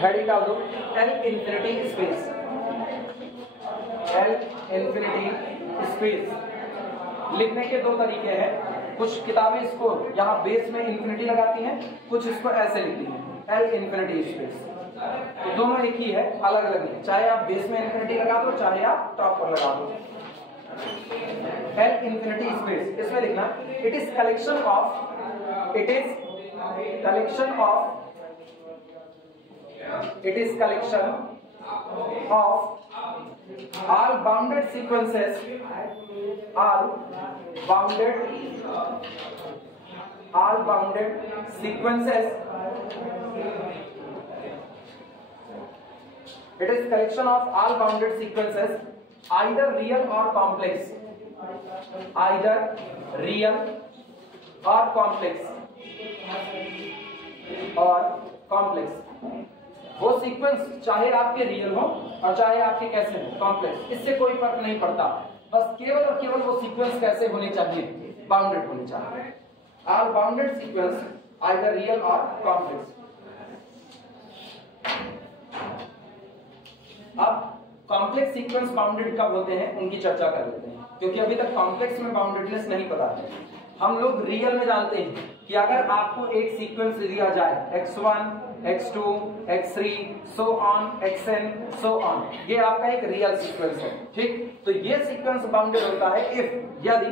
Heading डाल दो L infinity space, L infinity space. लिखने के दो तरीके हैं, कुछ किताबें इसको यहाँ बेस में इंफिनिटी लगाती हैं, कुछ इसको ऐसे लिखती हैं एल इंफिनिटी स्पेस। तो दोनों एक ही है, अलग अलग नहीं, चाहे आप बेस में इंफिनिटी लगा दो चाहे आप टॉप पर लगा दो। एल इंफिनिटी स्पेस, इसमें लिखना it is collection of, it is collection of, it is collection of all bounded sequences, all bounded sequences, it is collection of all bounded sequences either real or complex, either real or complex, or complex। वो sequence चाहे आपके real हो और चाहे आपके कैसे हो complex, इससे कोई फर्क नहीं पड़ता, बस केवल और केवल वो सीक्वेंस कैसे होने चाहिए, बाउंडेड होने चाहिए। Are bounded sequence either real और कॉम्प्लेक्स। अब कॉम्प्लेक्स सीक्वेंस बाउंडेड कब होते हैं उनकी चर्चा कर लेते हैं, क्योंकि अभी तक कॉम्प्लेक्स में बाउंडेडनेस नहीं पता है। हम लोग रियल में जानते हैं कि अगर आपको एक सीक्वेंस दिया जाए x1 x2 x3 so on xn so on, ये आपका एक रियल सीक्वेंस है, ठीक। तो ये सीक्वेंस बाउंडेड होता है इफ, यदि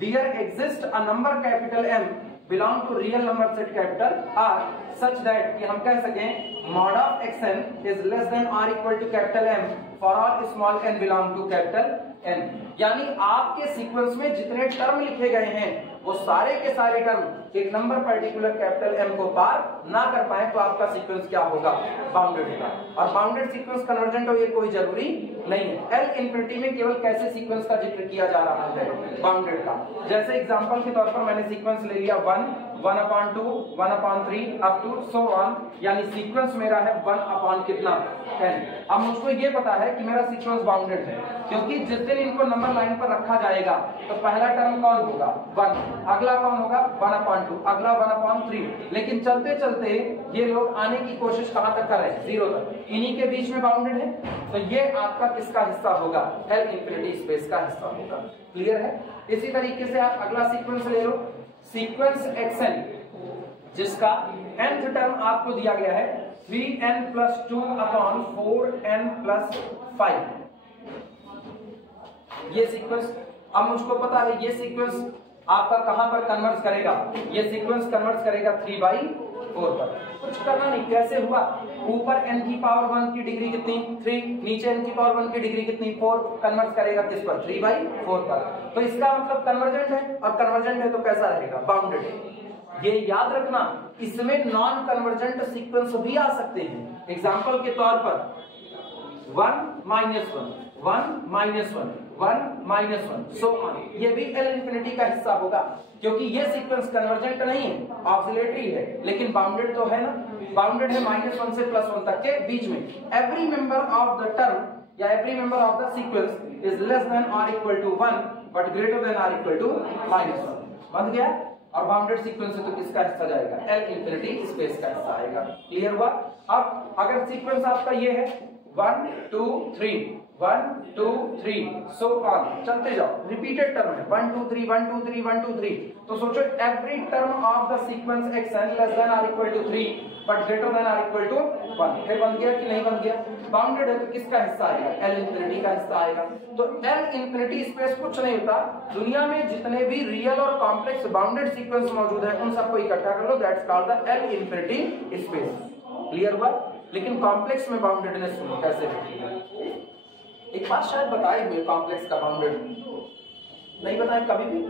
there exist a number capital M belong to real number set capital R such that कि हम कह सकें mod of xn is less than R equal to capital M for all small n belong to capital N। यानी आपके sequence में जितने term लिखे गए हैं वो सारे के सारे टर्म एक नंबर पर्टिकुलर कैपिटल M को पार ना कर पाए तो आपका सीक्वेंस क्या होगा, बाउंडेड होगा। और बाउंडेड सीक्वेंस कन्वर्जेंट हो ये कोई जरूरी नहीं है। एल इंफिनिटी में केवल कैसे सीक्वेंस का जिक्र किया जा रहा है, बाउंडेड का। जैसे एग्जांपल के तौर पर मैंने सीक्वेंस ले लिया 1 1/2 1/3 अप टू सो ऑन, यानी सीक्वेंस मेरा है 1 कितना 10। अब मुझको ये पता है कि मेरा सीक्वेंस बाउंडेड है, क्योंकि जिस दिन इनको नंबर लाइन पर रखा जाएगा तो पहला टर्म कौन होगा 1, अगला कौन होगा 1/2, अगला 1/3। लेकिन चलते चलते ये लोग आने की कोशिश कहां तक कर रहे हैं, 0 तक, इन्हीं के बीच में बाउंडेड है। तो ये आपका किसका हिस्सा होगा, एल इंफिनिटी स्पेस का हिस्सा होगा। क्लियर है। इसी तरीके से आप अगला सीक्वेंस ले लो, सीक्वेंस xn जिसका nth टर्म आपको दिया गया है 3n+2/4n+5। ये सीक्वेंस, अब मुझको पता है ये सीक्वेंस आपका कहां पर कन्वर्ज करेगा, ये सीक्वेंस कन्वर्ज करेगा 3/4 पर। कुछ करना नहीं, कैसे हुआ, ऊपर n की पावर 1 की डिग्री कितनी 3, नीचे n की पावर 1 की डिग्री कितनी 4, कन्वर्ज करेगा किस पर 3/4 पर। तो इसका मतलब कन्वर्जेंट है, और कन्वर्जेंट है तो कैसा रहेगा, बाउंडेड है। ये याद रखना, इसमें नॉन कन्वर्जेंट सीक्वेंस भी आ सकते हैं। एग्जांपल के तौर पर 1 -1 1 -1 1 -1 सो ऑन, ये भी एल इंफिनिटी का हिस्सा होगा, क्योंकि ये सीक्वेंस कन्वर्जेंट नहीं है, ऑक्सिलेटरी है, लेकिन बाउंडेड तो है ना। बाउंडेड है -1 से +1 तक के बीच में। Every member of the term या every member of the sequence is less than और equal to 1 but greater than और इक्वल टू -1। बन गया। और बाउंडेड सीक्वेंस है तो किसका हिस्सा जाएगा, एल इंफिनिटी स्पेस का हिस्सा आएगा। क्लियर हुआ। अब अगर सीक्वेंस आपका ये है 1 2 3 1 2 3 सो ऑन, चलते जाओ, रिपीटेड टर्म है 1 2 3 1 2 3 1 2 3। तो सोचो every term of the sequence xn less than और equal to 3 but greater than और इक्वल टू 1। फिर बन गया कि नहीं बन गया, बाउंडेड है तो किसका हिस्सा आएगा, एल इंफिनिटी का हिस्सा आएगा। तो एल इंफिनिटी स्पेस कुछ नहीं होता, दुनिया में जितने भी रियल और कॉम्प्लेक्स बाउंडेड सीक्वेंस मौजूद है उन सबको इकट्ठा कर लो, that's called the L infinity space. Clear हुआ। लेकिन कॉम्प्लेक्स में बाउंडेडनेस सुनो कैसे होती है। एक बात शायद बताए हुए, कॉम्प्लेक्स का बाउंडेड नहीं बताए कभी भी,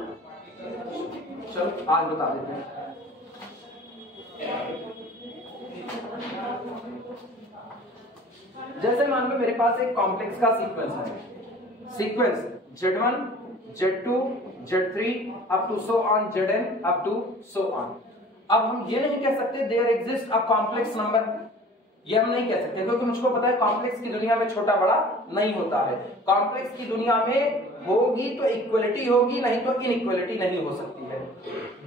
चलो आज बता देते हैं। जैसे मान लो मेरे पास एक कॉम्प्लेक्स का सीक्वेंस है, sequence Z1 Z2 Z3 up to so on Zn up to so on. अब हम ये नहीं कह सकते there exist a complex number, ये हम नहीं कह सकते, क्योंकि मुझको पता है कॉम्प्लेक्स की दुनिया में छोटा बड़ा नहीं होता है। कॉम्प्लेक्स की दुनिया में होगी तो इक्वलिटी होगी, नहीं तो इनइक्वलिटी नहीं हो सकती है।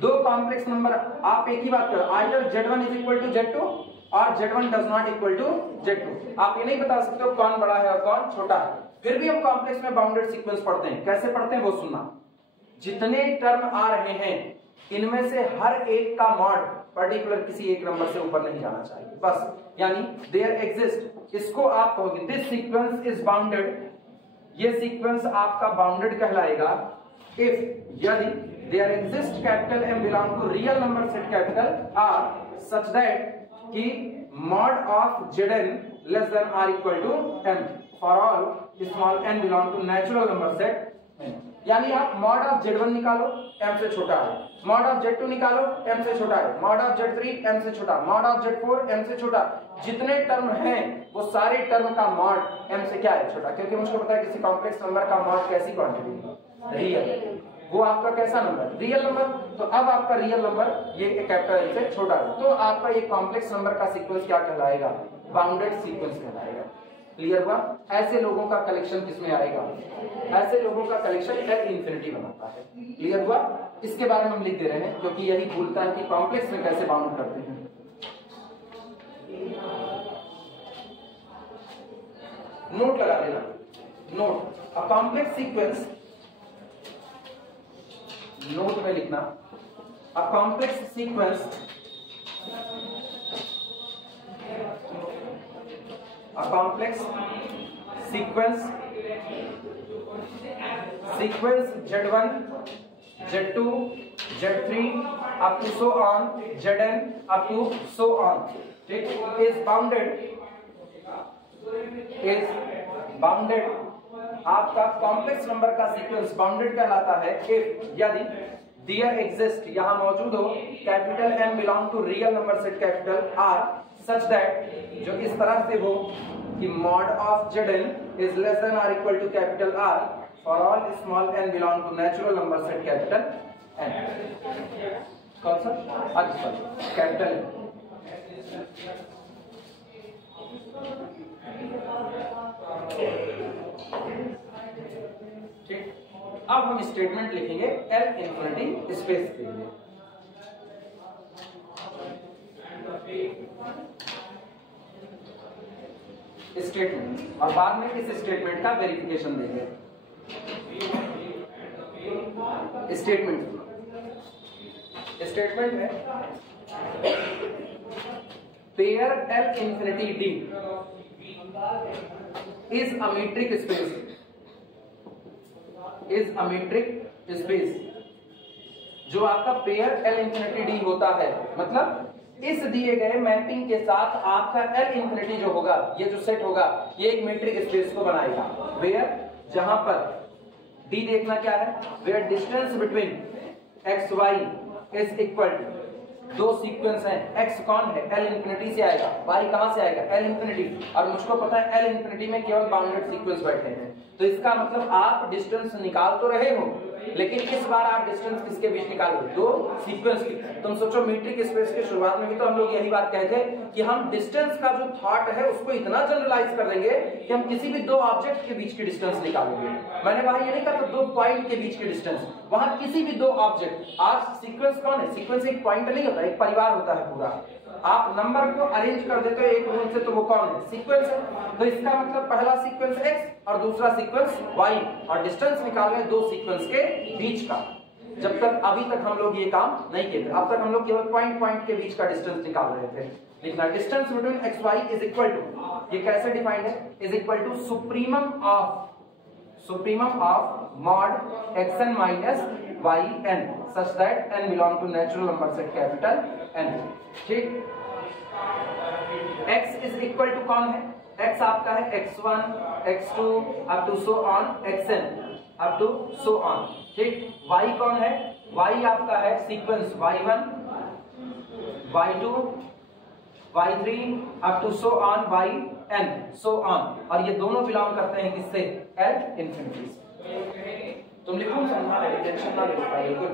दो कॉम्प्लेक्स नंबर, आप एक ही बात करो, either Z1 is equal to Z2 और Z1 does not equal to Z2। आप ये नहीं बता सकते हो कौन बड़ा है और कौन छोटा है। फिर भी हम कॉम्प्लेक्स में बाउंडेड सीक्वेंस पढ़ते हैं। कैसे पढ़ते हैं वो सुनना। जितने टर्म आ रहे हैं इनमें से हर एक का मॉड पर्टिकुलर किसी एक नंबर से ऊपर नहीं जाना चाहिए बस। यानी देयर एग्जिस्ट, इसको आप कहोगे दिस सीक्वेंस इज बाउंडेड, ये सीक्वेंस आपका बाउंडेड कहलाएगा इफ यदि there exist capital M belong to real number set capital R such that कि mod of Zn less than R equal to M for all small n belong to natural number set. यानी आप mod of Z1 निकालो M से छोटा है, mod of Z2 निकालो M से छोटा है, मॉड ऑफ Z3 M से छोटा, मॉड ऑफ Z4 M से छोटा। जितने टर्म हैं वो सारे टर्म का मॉड M से क्या है छोटा, क्योंकि मुझको पता है किसी कॉम्प्लेक्स नंबर का मॉड कैसी क्वांटिटी रियल, वो आपका कैसा नंबर रियल नंबर। तो अब आपका रियल नंबर ये कैपिटल M से छोटा है, तो आपका ये कॉम्प्लेक्स नंबर का सीक्वेंस क्या कहलाएगा, बाउंडेड सीक्वेंस कहलाएगा। क्लियर हुआ। ऐसे लोगों का कलेक्शन किसमें आएगा, ऐसे लोगों का कलेक्शन L इंफिनिटी बनाता है। क्लियर हुआ। इसके बारे में हम लिख दे रहे हैं क्योंकि यही भूलता है कि कॉम्प्लेक्स में कैसे बाउंड करते हैं। नोट लगा देना, note a complex sequence, note में लिखना a complex sequence, a complex sequence Z1 Z2 Z3 up to so on Zn up to so on, ठीक, is bounded आपका कॉम्प्लेक्स नंबर का सीक्वेंस बाउंडेड कहलाता है if यदि देयर एग्जिस्ट यहां मौजूद हो capital M belong to real number set capital R such that जो इस तरह से हो कि mod of Zn is less than R equal to capital R for all small n belong to natural number set capital N। कौन सा, अच्छा capital N। ठीक, अब हम स्टेटमेंट लिखेंगे L इंफिनिटी स्पेस के लिए। स्टेटमेंट और बाद में इस स्टेटमेंट का वेरिफिकेशन देंगे। स्टेटमेंट है pair L infinity D is a metric space, जो आपका पेयर L इंफिनिटी D होता है, मतलब इस दिए गए मैपिंग के साथ आपका L इंफिनिटी जो होगा, ये जो सेट होगा, ये एक मीट्रिक स्पेस को बनाएगा। वेयर, जहां पर D देखना क्या है, where distance between x y is equal to, दो सीक्वेंस हैं, x कौन है, L इंफिनिटी से आएगा, y कहां से आएगा, L इंफिनिटी, और मुझको पता है L इंफिनिटी में केवल बाउंडेड सीक्वेंस बैठे हैं। तो इसका मतलब आप डिस्टेंस निकाल तो रहे हो, लेकिन इस बार आप डिस्टेंस किसके बीच निकालोगे, दो सीक्वेंस की। तुम सोचो मीट्रिक स्पेस के शुरुआत में भी तो हम लोग यही बात कहते हैं कि हम डिस्टेंस का जो थॉट है उसको इतना जनरलाइज कर देंगे कि हम किसी भी दो ऑब्जेक्ट के बीच की डिस्टेंस निकालेंगे। मैंने वहां ये नहीं कहा था दो पॉइंट के बीच की डिस्टेंस, वहां किसी भी दो ऑब्जेक्ट। आज सीक्वेंस कौन है, सीक्वेंस एक पॉइंट नहीं होता, एक परिवार होता है पूरा। आप नंबर को अरेंज कर देते हो एक रूल से, तो वो कौन है, सीक्वेंस है। तो इसका मतलब पहला सीक्वेंस x और दूसरा सीक्वेंस y, और डिस्टेंस निकाल रहे दो सीक्वेंस के बीच का। जब तक अभी तक हम लोग ये काम नहीं किए थे, अब तक हम लोग केवल पॉइंट के बीच का डिस्टेंस निकाल रहे थे। लिखना distance between x y is equal to, ये कैसे डिफाइंड है, is equal to supremum of mod xn minus yn such that n belong to natural number set capital N। ठीक, x इज इक्वल टू कौन है, x आपका है x1 x2 up to so on xn up to so on. ठीक, y कौन है, y आपका है sequence y1 y2 y3 up to so on yn so on, और ये दोनों बिलोंग करते हैं किससे, L इंफिनिटी से। तुम लिखो समझा रहे, टेंशन ना लो, बिल्कुल।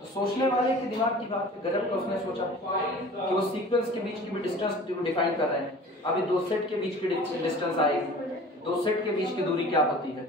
तो सोचने वाले के दिमाग की बात गजब का उसने सोचा कि वो सीक्वेंस के बीच की भी डिस्टेंस डिफाइन कर रहे हैं। अभी दो सेट के बीच की डिस्टेंस आई, दो सेट के बीच की दूरी क्या होती है,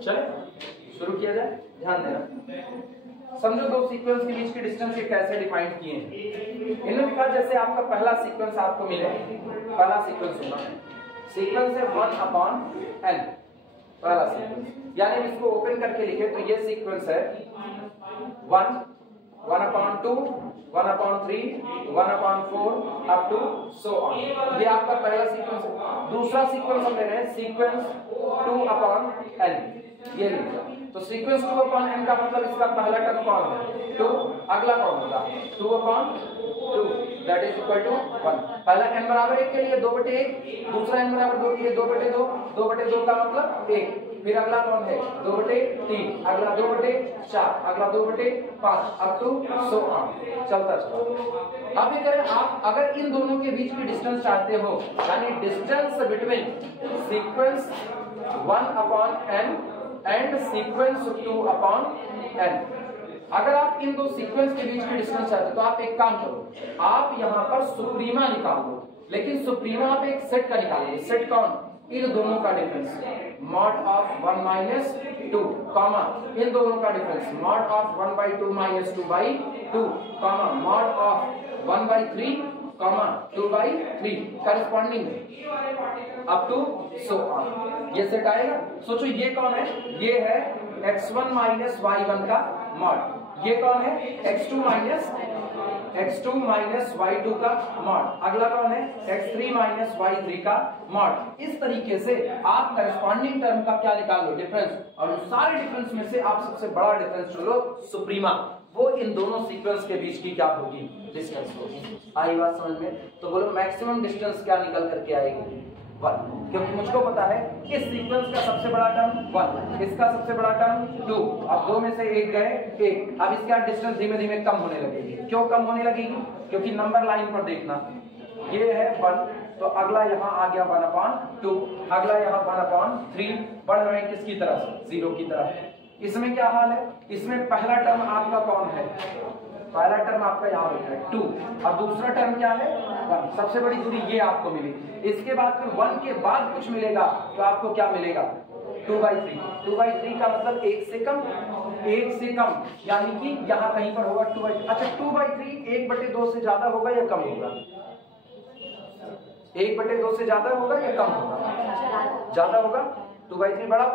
चले शुरू किया जाए, ध्यान देना। समझो दो सीक्वेंस के बीच की डिस्टेंस ये कैसे डिफाइन किए हैं। इन्होंने लिखा जैसे आपका पहला सीक्वेंस आपको मिले, पहला सीक्वेंस होगा, सीक्वेंस है 1/n, पहला सीक्वेंस, यानी इसको ओपन करके लिखे तो ये सीक्वेंस है 1, 1/2, 1/3, 1/4 अप टू सो ऑन। ये आपका पहला सीक्वेंस है। दूसरा सीक्वेंस हम ले रहे हैं सीक्वेंस 2/n, ये लिखा। तो सीक्वेंस 2/n का मतलब इसका पहला टर्म कौन है 2, अगला कौन होगा 2/2, दैट इज इक्वल टू 1। पहला n बराबर 1 के लिए 2/1, दूसरा n बराबर 2 के लिए 2/2, 2/2 का मतलब 1, फिर अगला कौन है 2/3, अगला 2/4, अगला 2/5 अप टू सो ऑन, चलता चला। अब ये करें आप अगर इन दोनों के बीच की डिस्टेंस चाहते हो, यानी distance between sequence 1/n and sequence 2/n, अगर आप इन दो सीक्वेंस के बीच की डिस्टेंस चाहते हो तो आप एक काम करो, आप यहाँ पर सुप्रीमा निकाल दो, लेकिन सुप्रीमा आप एक सेट का निकालोगे। सेट कौन, इन दोनों का डिफरेंस मॉड ऑफ 1 - 2 कॉमा इन दोनों का difference mod of 1/2 - 2/2 comma mod of 1/3 comma 2/3 corresponding up to so on, ये सेट आएगा। सोचो ये कौन है, ये है x1 - y1 का मॉड, ये कौन है x2 - y2 का मॉड, अगला कौन है x3 - y3 का मॉड। इस तरीके से आप करस्पॉन्डिंग टर्म का क्या निकाल लो डिफरेंस, और सारे डिफरेंस में से आप सबसे बड़ा डिफरेंस चुनो सुप्रीमा, वो इन दोनों सीक्वेंस के बीच की क्या होगी डिस्टेंस होगी। आई बात समझ में? तो बोलो मैक्सिमम डिस्टेंस क्या निकल करके आएगी 1, क्योंकि मुझको पता है इस सीक्वेंस का सबसे बड़ा टर्म 1, इसका सबसे बड़ा टर्म 2, अब दो में से एक गए 1, अब इसका डिस्टेंस धीमे धीमे कम होने लगेगी। क्यों कम होने लगेगी, क्योंकि नंबर लाइन पर देखना, ये है 1 तो अगला यहाँ आ गया 1/2, अगला यहाँ 1/3, बढ़ रहे हैं किसकी तरफ 0 की तरफ। इसमें क्या हाल है, इसमें पहला टर्म आपका कौन है, पहला टर्म आपका यहाँ बैठा है 2, और दूसरा टर्म क्या है 1, सबसे बड़ी दूरी ये आपको मिली। इसके बाद फिर 1 के बाद कुछ मिलेगा तो आपको क्या मिलेगा 2/3, 2/3 का मतलब 1 से कम, 1 से कम, यानी कि यहाँ कहीं पर होगा 2/3। अच्छा 2/3 1/2 से ज्यादा होगा या कम होगा, 1/2 से ज्यादा होगा या कम होगा, ज्यादा होगा। 2/3 बड़ा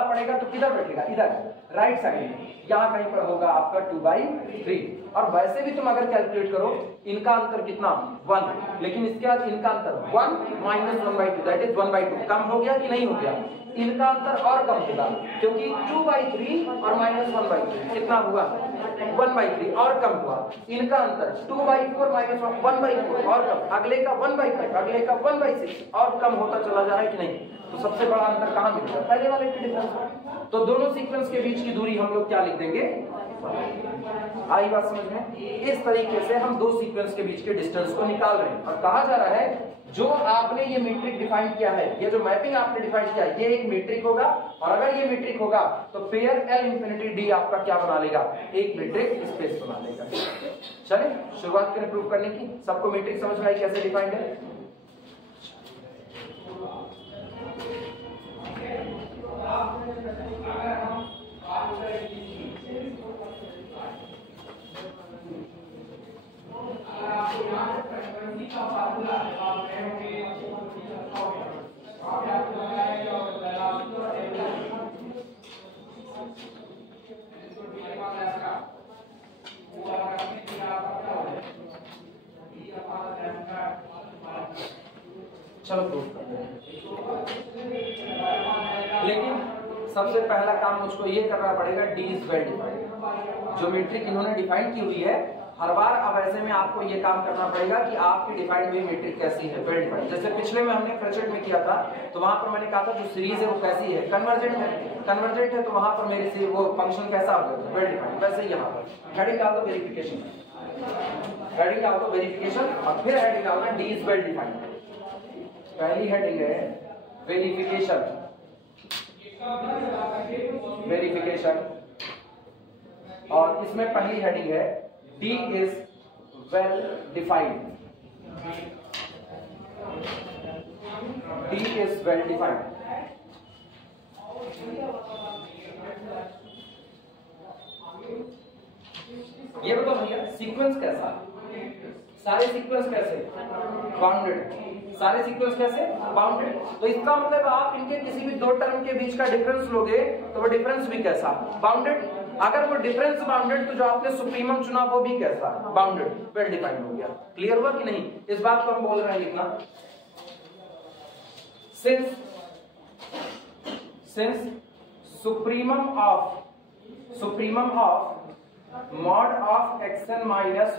पड़ेगा तो किधर बैठेगा, इधर राइट साइड में, यहाँ कहीं पर होगा आपका 2/3। और वैसे भी तुम अगर कैलकुलेट करो इनका अंतर कितना 1, लेकिन इसके बाद इनका अंतर 1 - 1/2 दैट इज 1/2, कम हो गया कि नहीं हो गया, इनका अंतर और कम होगा, क्योंकि 2/3 और -1/3 कितना हुआ 1/3 और कम हुआ। इनका अंतर 2/4 - 1/4 और कम, अगले का 1/5, अगले का 1/6 और कम होता चला जा रहा है कि नहीं। तो सबसे बड़ा अंतर कहाँ मिलेगा, पहले वाले के डिफरेंस। तो दोनों सीक्वेंस के बीच की दूरी हम लोग क्या लिख देंगे, आई बात समझ में। इस तरीके से हम दो सीक्वेंस के बीच के डिस्टेंस को निकाल रहे हैं, और कहा जा रहा है जो आपने ये मीट्रिक डिफाइन किया है, ये जो मैपिंग आपने डिफाइन किया है, ये एक मीट्रिक होगा, और अगर ये मीट्रिक होगा तो पेयर L∞D आपका क्या बना लेगा, एक मीट्रिक स्पेस बना लेगा। चलिए शुरुआत करें प्रूफ करने की। सबको मीट्रिक समझ में आई कैसे डिफाइंड है। चलो प्रूफ करते हैं, लेकिन सबसे पहला काम मुझको ये करना पड़ेगा, डी इज वेल डिफाइंड। जो मीट्रिक इन्होंने डिफाइन की हुई है हर बार, अब ऐसे में आपको ये काम करना पड़ेगा कि आपकी डिफाइंड हुई मीट्रिक कैसी है, वेल डिफाइंड। जैसे पिछले में हमने फ्रैक्चर में किया था, तो वहां पर मैंने कहा था जो सीरीज है वो कैसी है, कन्वर्जेंट है, कन्वर्जेंट है, तो वहां पर मेरे से वो फंक्शन कैसा होगा, वेल डिफाइंड। वैसे यहाँ पर हेडिंग डाल दो वेरिफिकेशन, हेडिंग डाल दो वेरिफिकेशन, और फिर हेडिंग डालना डी इज वेल डिफाइंड। पहली हेडिंग है वेरिफिकेशन, वेरिफिकेशन, और इसमें पहली हेडिंग है D is well defined, D is well defined। ये बताओ भैया सीक्वेंस कैसा, सारे सीक्वेंस कैसे बाउंडेड, सारे सीक्वेंस कैसे बाउंडेड। तो इसका मतलब आप इनके किसी भी दो टर्म के बीच का डिफरेंस लोगे तो वो डिफरेंस भी कैसा बाउंडेड। अगर वो डिफरेंस बाउंडेड तो जो आपने सुप्रीमम चुना वो भी कैसा बाउंडेड, वेल डिफाइंड हो गया। क्लियर हुआ कि नहीं, इस बात को हम बोल रहे हैं लिखना। Since supremum of mod of xn minus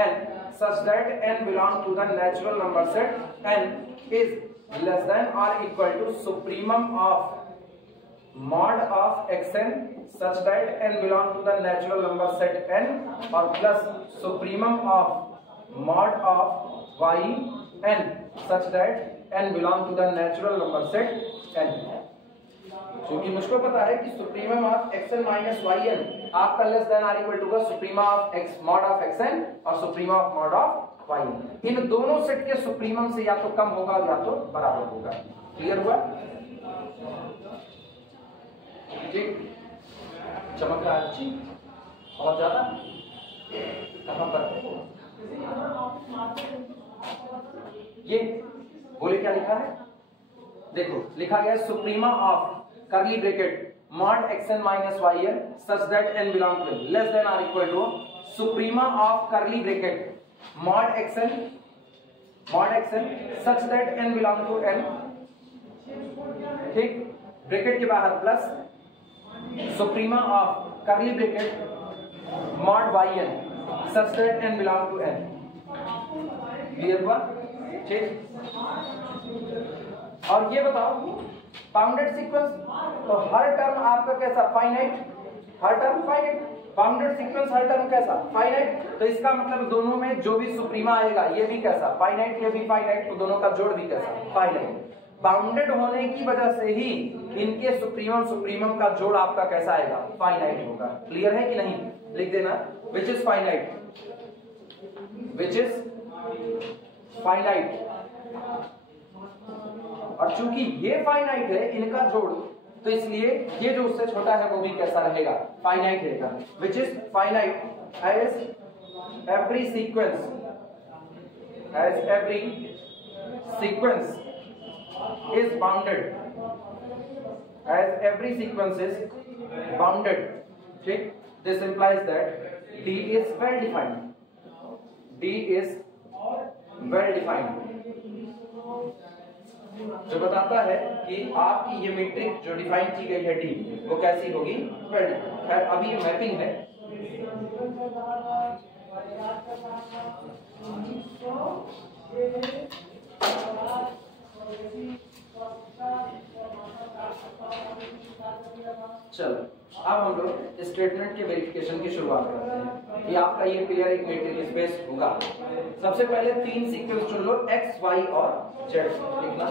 yn such that n belong to the natural number set n is less than or equal to supremum of mod of xn such that n belong to the natural number set n or plus supremum of mod of yn such that n belong to the natural number set n। क्योंकि मुझको पता है कि supremum of xn minus yn आपका less than or equal to का suprema of x mod of xn और suprema of mod of yn। इन दोनों सेट के सुप्रीमम से या तो कम होगा या तो बराबर होगा। क्लियर हुआ, ठीक, चमक रहा है जी बहुत ज्यादा, कहां पर ये बोले क्या लिखा है, देखो लिखा गया सुप्रीमा of curly bracket mod xn minus yn such that n belong to n less than or equal to suprema of curly bracket mod xn such that n belong to n, ठीक, ब्रैकेट के बाहर plus suprema of curly bracket mod yn such that n belong to n। Clear हुआ, ठीक। और ये बताओ bounded sequence, तो हर term आपका कैसा फाइनाइट, हर टर्म फाइनाइट, बाउंडेड सीक्वेंस हर टर्म कैसा फाइनाइट। तो इसका मतलब दोनों में जो भी सुप्रीमा आएगा ये भी कैसा फाइनाइट, ये भी फाइनाइट, तो दोनों का जोड़ भी कैसा फाइनाइट। बाउंडेड होने की वजह से ही इनके सुप्रीमम का जोड़ आपका कैसा आएगा फाइनाइट होगा। क्लियर है कि नहीं, लिख देना विच is finite, which is finite. और चूंकि ये फाइनाइट है इनका जोड़, तो इसलिए ये जो उससे छोटा है वो भी कैसा रहेगा फाइनाइट रहेगा। Which is finite as every sequence is bounded, as every sequence is bounded, ठीक। This implies that D is well defined, D is well defined, जो बताता है कि आपकी ये मैट्रिक्स जो डिफाइन की गई है डी वो कैसी होगी, खैर अभी ये मैपिंग है। चलो अब हम लोग स्टेटमेंट के वेरिफिकेशन की शुरुआत करते हैं कि आपका ये क्लियर एक मैट्रिक्स स्पेस होगा। सबसे पहले तीन सीक्वेंस चुन लो x, y और z, लिखना।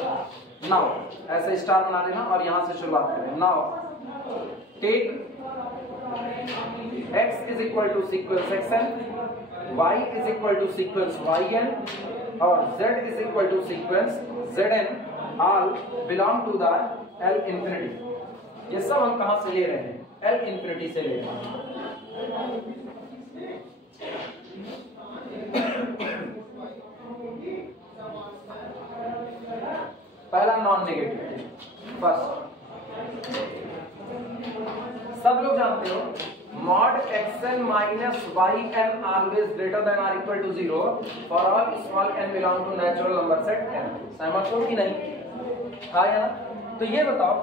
नाउ ऐसे स्टार बना देना और यहां से शुरुआत करें। Now take x is equal to sequence xn, y is equal to sequence yn और z is equal to sequence zn, all belong to the L infinity. ये सब हम कहां से ले रहे हैं, L इंफिनिटी से ले रहे हैं। पहला नॉन नेगेटिव, फर्स्ट सब लोग जानते हो mod xn minus yn always greater than or equal to 0 for all small n belong to natural number set n। सहमत हो कि नहीं, हाँ या ना। तो ये बताओ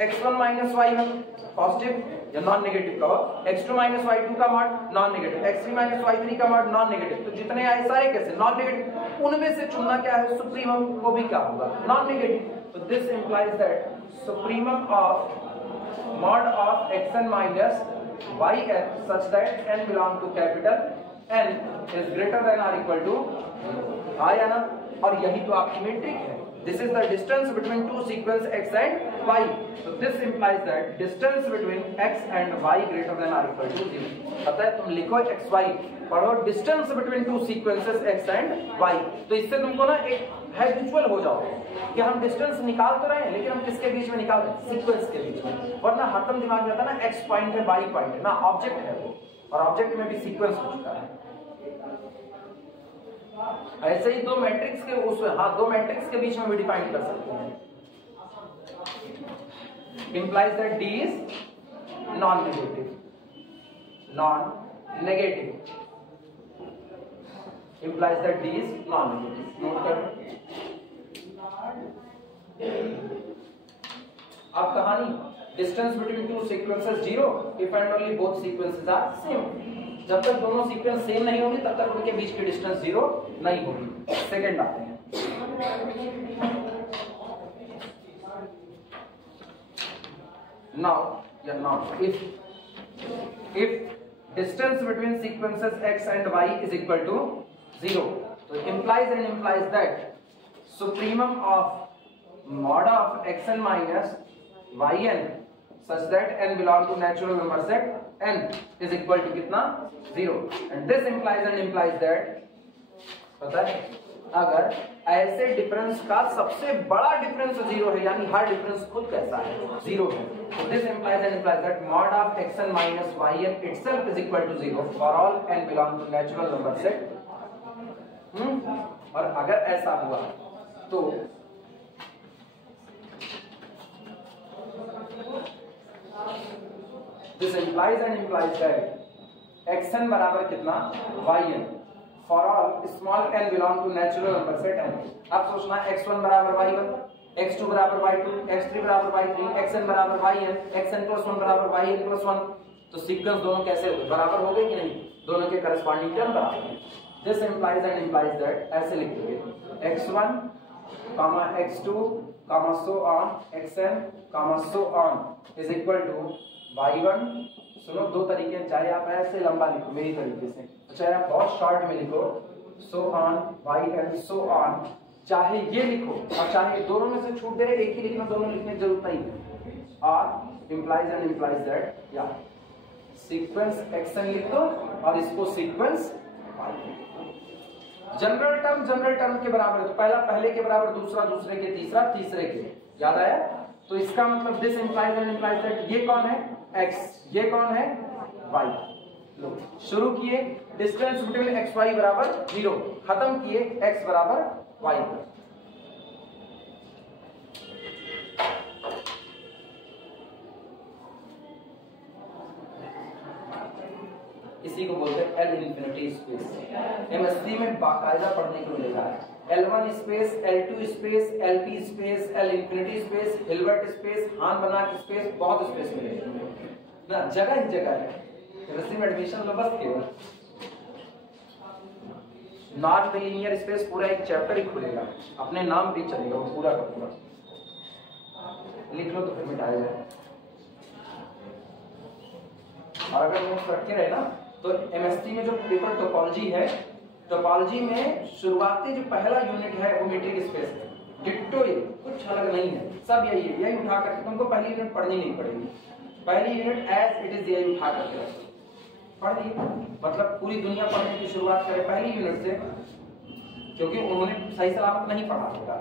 x1 minus y1 पॉजिटिव या नॉन नेगेटिव कहो, x2 minus y2 का mod non negative, x3 minus y3 का मॉड नॉन नेगेटिव। तो जितने आए सारे कैसे नॉन नेगेटिव, उनमें से चुनना क्या है सुप्रीमम, वो भी क्या होगा नॉन नेगेटिव। तो this implies that supremum of mod of xn minus yn such that n belong to capital N is greater than or equal to, हाँ या ना। और यही तो आपकी मैट्रिक है। This is the distance between two sequence x and y. So this implies that distance between x and y greater than or equal to 0। पता है तुम लिखो x y, पढ़ो distance between two sequences x and y। तो इससे तुमको ना एक हैबिचुअल हो जाओ कि हम डिस्टेंस निकाल तो रहे हैं लेकिन हम किसके बीच में निकाल रहे हैं, सीक्वेंस के बीच में। वरना हरदम दिमाग में आता है ना x पॉइंट है y पॉइंट है ना, ऑब्जेक्ट है वो। और ऑब्जेक्ट में भी सीक्वेंस हो चुका है। ऐसे ही दो मैट्रिक्स के दो मैट्रिक्स के बीच में भी डिफाइन कर सकते हैं। implies that D is non-negative implies that D is non-negative। Note कर। अब कहानी distance between two sequences 0 if and only both sequences are same. जब तक दोनों सीक्वेंस सेम नहीं होंगे तब तक उनके बीच की डिस्टेंस 0 नहीं होगी। सेकंड आते हैं। Now if distance between sequences x and y is equal to 0, so implies that supremum of mod of xn minus yn such that n belong to natural number set n is equal to कितना 0, and this implies that पता है अगर ऐसे difference का सबसे बड़ा difference 0 है, यानी हर डिफरेंस खुद कैसा है 0 है, तो this implies that mod of xn minus yn itself is equal to 0 for all n belong to natural number set। और अगर ऐसा हुआ तो दिस implies that xn बराबर कितना yn for all small n belong to natural number set n। अब सोचना x1 बराबर y1, x2 बराबर y2, x3 बराबर y3, xn बराबर yn, xn + 1 बराबर yn + 1। तो सीक्वेंस दोनों कैसे हो गए, बराबर हो गए कि नहीं? दोनों के करस्पॉन्डिंग टर्म बराबर हैं। दिस implies that ऐसे लिखेंगे x1, x2, so on, xn, so on is equal to y1। सुनो, दो तरीके हैं, चाहे आप ऐसे लंबा लिखो मेरी तरीके से, चाहे आप बहुत शॉर्ट में लिखो so on, yn, so on, चाहे ये लिखो और चाहे दोनों में से छूट दे, एक ही लिखना, दोनों लिखने की जरूरत नहीं। और implies that या सीक्वेंस xn लिख दो और इसको सीक्वेंस y। जनरल टर्म के बराबर है, तो पहला पहले के बराबर, दूसरा दूसरे के, तीसरा तीसरे के, याद आया? तो इसका मतलब दिस implies that ये कौन है x, ये कौन है y। लो शुरू किए डिस्टेंस बिटवीन x y बराबर 0, खत्म किए x बराबर y पर। इसी को बोलते हैं L इंफिनिटी स्पेस। एमएससी में बाकायदा पढ़ने को मिलेगा L1 space, L2 space, LP space, L infinity space, Hilbert space, हान बनाक स्पेस, बहुत स्पेस मिलेगा ना, जगह ही जगह है। एमएससी में एडमिशन लो बस केवल नॉन लीनियर स्पेस पूरा एक चैप्टर ही खुलेगा, अपने नाम भी चलेगा वो पूरा का पूरा। लिख लो तो फिर मिटाया जाए। और अगर नोट्स रखे रहे ना तो एमएसटी में जो पेपर टोपोलॉजी है, टोपोलॉजी में शुरुआती जो पहला यूनिट है वो मीट्रिक स्पेस है। डिट्टो ये कुछ अलग नहीं है, सब यही है। यही उठा करके तुमको पहली यूनिट पढ़नी नहीं पड़ेगी, पहली यूनिट एज इट इज यही उठा करके पढ़ ली। मतलब पूरी दुनिया पढ़ने की शुरुआत करे पहली यूनिट से, क्योंकि उन्होंने सही सलामत नहीं पढ़ा होगा।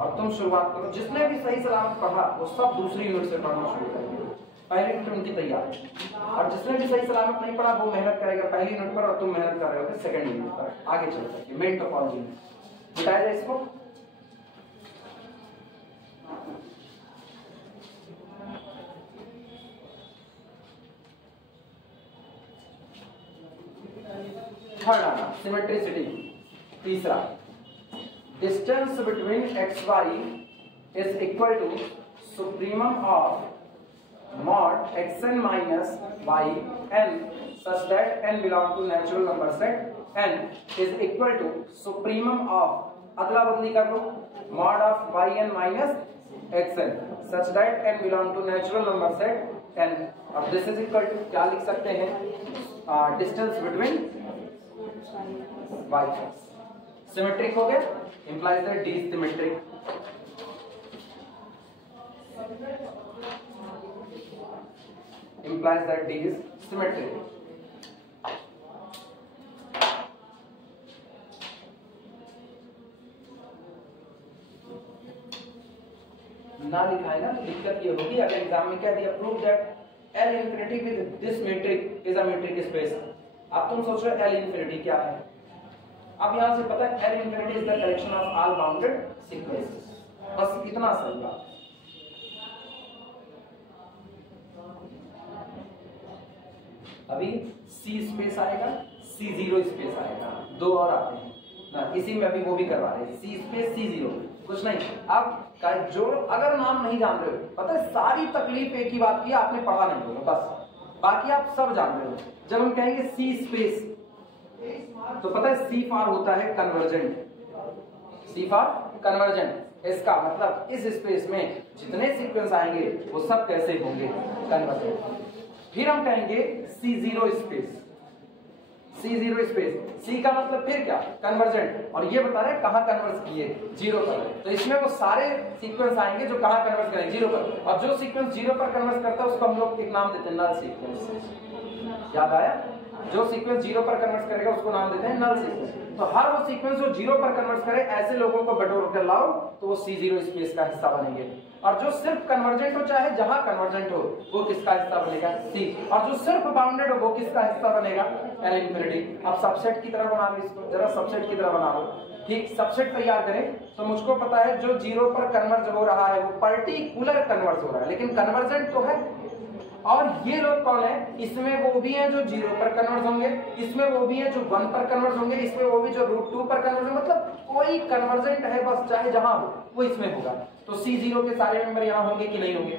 और तुम शुरुआत करो, जिसने भी सही सलामत पढ़ा वो सब दूसरी यूनिट से पढ़ना शुरू करेंगे, पहली यूनिट उनकी तैयार। और जिसने भी सही सलामत नहीं पढ़ा वो मेहनत करेगा पहली यूनिट पर, और तुम मेहनत कर रहे हो सेकंड यूनिट पर, आगे चल सकते मेन टोपोलॉजी में। बताया जाए इसको। थर्ड आना सिमेट्रिसिटी। तीसरा distance between x y is equal to supremum of mod xn minus yn such that n belong to natural number set n is equal to supremum of, अदला बदली कर लो, mod of yn minus xn such that n belong to natural number set n। अब this is equal to क्या लिख सकते हैं, distance between y। Symmetric हो गया, implies that D is symmetric। implies that D is symmetric। ना लिखाएगा तो दिक्कत ये होगी, अगर एग्जाम में कह दिया prove that L infinity with this metric is a metric space. अब तुम सोच रहे हो L infinity क्या है? अब यहां से पता है L infinity is the collection of all bounded sequences. बस इतना सही बात। अभी C स्पेस आएगा, C0 स्पेस आएगा, दो और आते हैं ना, इसी में अभी वो भी करवा रहे हैं, C स्पेस C0, कुछ नहीं। अब जो अगर नाम नहीं जान रहे हो, पता है सारी तकलीफ एक ही बात की, आपने पढ़ा नहीं होगा बस, बाकी आप सब जान रहे हो। जब हम कहेंगे C स्पेस तो पता है C फॉर होता है कन्वर्जेंट, C फॉर कन्वर्जेंट। इसका मतलब इस स्पेस में जितने सीक्वेंस आएंगे वो सब कैसे होंगे, कन्वर्जेंट। फिर हम कहेंगे C0 space, C0 space, C का मतलब फिर क्या, कन्वर्जेंट, और ये बता रहे हैं कहां कन्वर्स किए, 0 पर। तो इसमें वो सारे सीक्वेंस आएंगे जो कहां कन्वर्स करेंगे, 0 पर, और जो सीक्वेंस 0 पर कन्वर्स करता है उसको हम लोग एक नाम देते हैं नल सीक्वेंस। याद आया, जो सीक्वेंस 0 पर कन्वर्स करेगा उसको नाम देते हैं नल सीक्वेंस। तो हर वो सीक्वेंस जो 0 पर कन्वर्स करे ऐसे लोगों को बटोर कर लाओ तो वो C0 स्पेस का हिस्सा बनेंगे, और जो सिर्फ कन्वर्जेंट हो, चाहे जहां कन्वर्जेंट हो, वो किसका हिस्सा बनेगा, C, और जो सिर्फ बाउंडेड हो वो किसका हिस्सा बनेगा, L इंफिनिटी। अब सबसेट की तरह बना लो इसको, जरा सबसेट की तरह बना लो। ठीक, सबसेट तैयार करें तो मुझको पता है जो 0 पर कन्वर्ज हो रहा है वो पर्टिकुलर कन्वर्ज हो रहा है, लेकिन कन्वर्जेंट तो है। और ये लोग कौन है, इसमें वो भी हैं जो 0 पर कन्वर्ज होंगे, इसमें वो भी हैं जो 1 पर कन्वर्ज होंगे, इसमें वो भी जो √2 पर कन्वर्ज होंगे, मतलब कोई कन्वर्जेंट है बस, चाहे जहां हो वो इसमें होगा। तो C0 के सारे मेंबर यहां होंगे कि नहीं होंगे।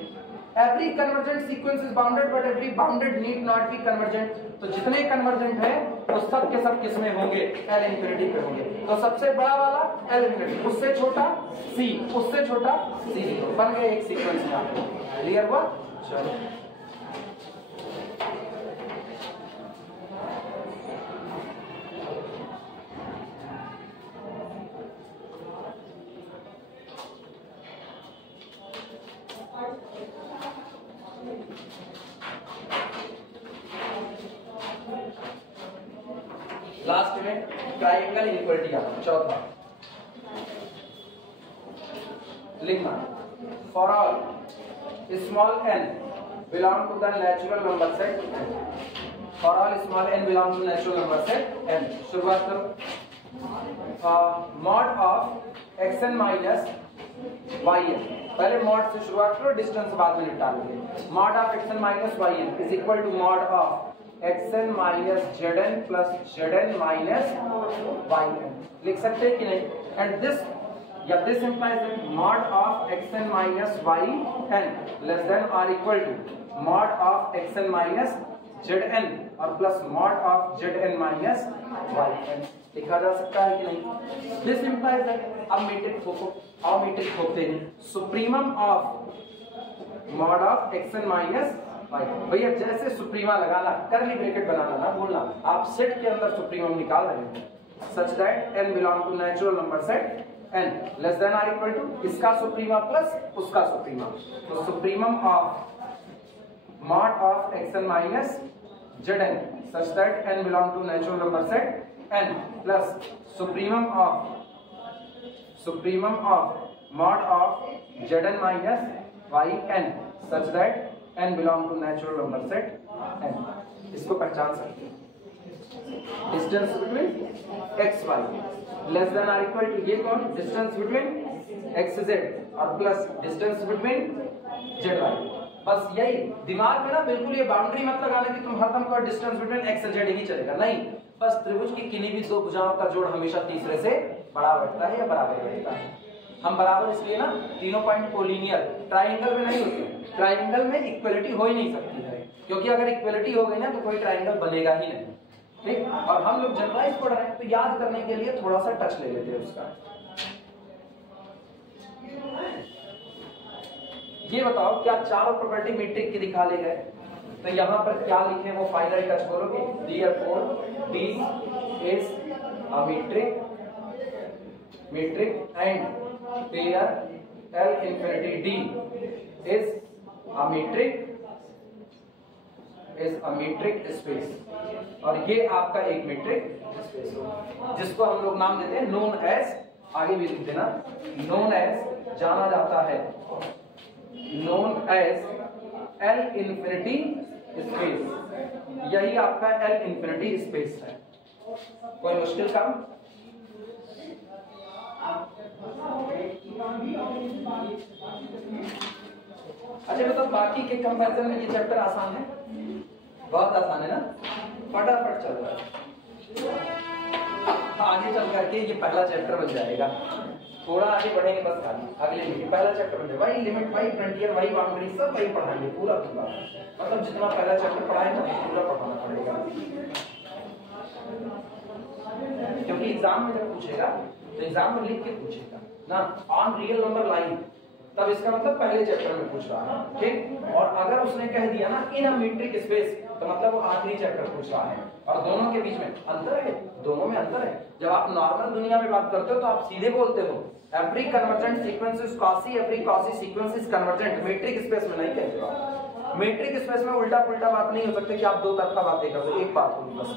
Every convergent sequence is bounded but every bounded need not be convergent. तो जितने कन्वर्जेंट हैं वो सब के सब किसमें होंगे, L इंफिनिटी पे होंगे। तो सबसे बड़ा वाला L इंफिनिटी, उससे छोटा C, उससे छोटा C0, बन गए एक सीक्वेंस में। क्लियर हुआ? चलो लास्ट में ट्राइंगल इक्वलिटी आ चौथा लिखना, for all small n belong to the natural number set, for all small n belong to natural number set n। शुरुआत करो, mod of xn minus yn, पहले मॉड से शुरुआत करो, डिस्टेंस बाद में निपटा लेंगे। Mod of xn minus yn is equal to mod of xn minus zn plus zn minus yn। लिख सकते हैं कि नहीं? एंड दिस या this implies that mod of xn minus yn less than और equal to mod of xn minus zn और plus mod of zn minus yn। लिखा जा सकता है कि नहीं? दिस इंप्लाइज दैट, अब मीट्रिक ठोको, और मीट्रिक ठोकते हैं, supremum of mod of xn minus भैया जैसे सुप्रीमा लगाना, करली ब्रैकेट बनाना ना भूलना, आप सेट के अंदर सुप्रीमम निकाल रहे हो, such that n belong to natural number set n less than और इक्वल टू इसका सुप्रीमा प्लस उसका सुप्रीमा। तो supremum of mod of xn minus zn such that n belong to natural number set n plus supremum of mod of zn minus yn such that n belong to natural number set n। इसको पहचान सकते हैं, distance between x y less than और equal to, ये कौन, distance between x z और plus distance between z y। बस यही दिमाग में ना बिल्कुल ये बाउंड्री मत लगाना कि तुम हरदम का डिस्टेंस बिटवीन x z ही चलेगा, नहीं, बस त्रिभुज की किन्हीं भी दो भुजाओं का जोड़ हमेशा तीसरे से बड़ा बैठता है या बराबर बैठता है। हम बराबर इसलिए ना, तीनों पॉइंट कोलिनियर, ट्राइंगल में नहीं होते, ट्राइंगल में इक्वलिटी हो ही नहीं सकती है, क्योंकि अगर इक्वलिटी हो गई ना तो कोई ट्राइंगल बनेगा ही नहीं। ठीक, और हम लोग जनरलाइज पढ़ रहे हैं तो याद करने के लिए थोड़ा सा टच ले लेते हैं उसका। ये बताओ क्या चारों प्रॉपर्टी मीट्रिक की दिखा ले गए, तो यहाँ पर क्या लिखे वो फाइनल टच करोगे, therefore D is a metric and pair L infinity D is a metric space, और ये आपका एक मीट्रिक स्पेस होगा जिसको हम लोग नाम देते हैं नोन एज, आगे भी लिख देना, नोन एज जाना जाता है, known as L infinity space, यही आपका एल इंफिनिटी स्पेस है। कोई मुश्किल काम? अच्छा मतलब बाकी के कंपैरिजन में ये चैप्टर आसान है, बहुत आसान है ना, फटाफट चल रहा है। आगे चल करके ये पहला चैप्टर बन जाएगा, थोड़ा आगे बढ़ेंगे बस खाली अगले में पहला चैप्टर बन जाएगा। वही लिमिट, वही फ्रंटियर, वही बाउंड्री, सब वही पढ़ाएंगे पूरा पूरा, मतलब जितना पहला चैप्टर पढ़ाएंगे पूरा पढ़ाना पड़ेगा, क्योंकि एग्जाम में जब पूछेगा तो एग्जाम में लिख के पूछेगा ना, ऑन रियल नंबर लाइन, तब इसका मतलब पहले चैप्टर में पूछ रहा है, ठीक। और अगर उसने कह दिया ना इन अ मीट्रिक स्पेस, तो मतलब वो आखिरी चैप्टर पूछ रहा है। और दोनों के बीच में अंतर है, दोनों में अंतर है। जब आप नॉर्मल दुनिया में बात करते हो तो आप सीधे बोलते हो every convergent sequence is quasi, every quasi sequence is convergent. Metric space में नहीं कहते हो। मीट्रिक स्पेस में उल्टा पुल्टा बात नहीं हो सकती कि आप दो तरफा बातें कर दो, एक बात होगी बस,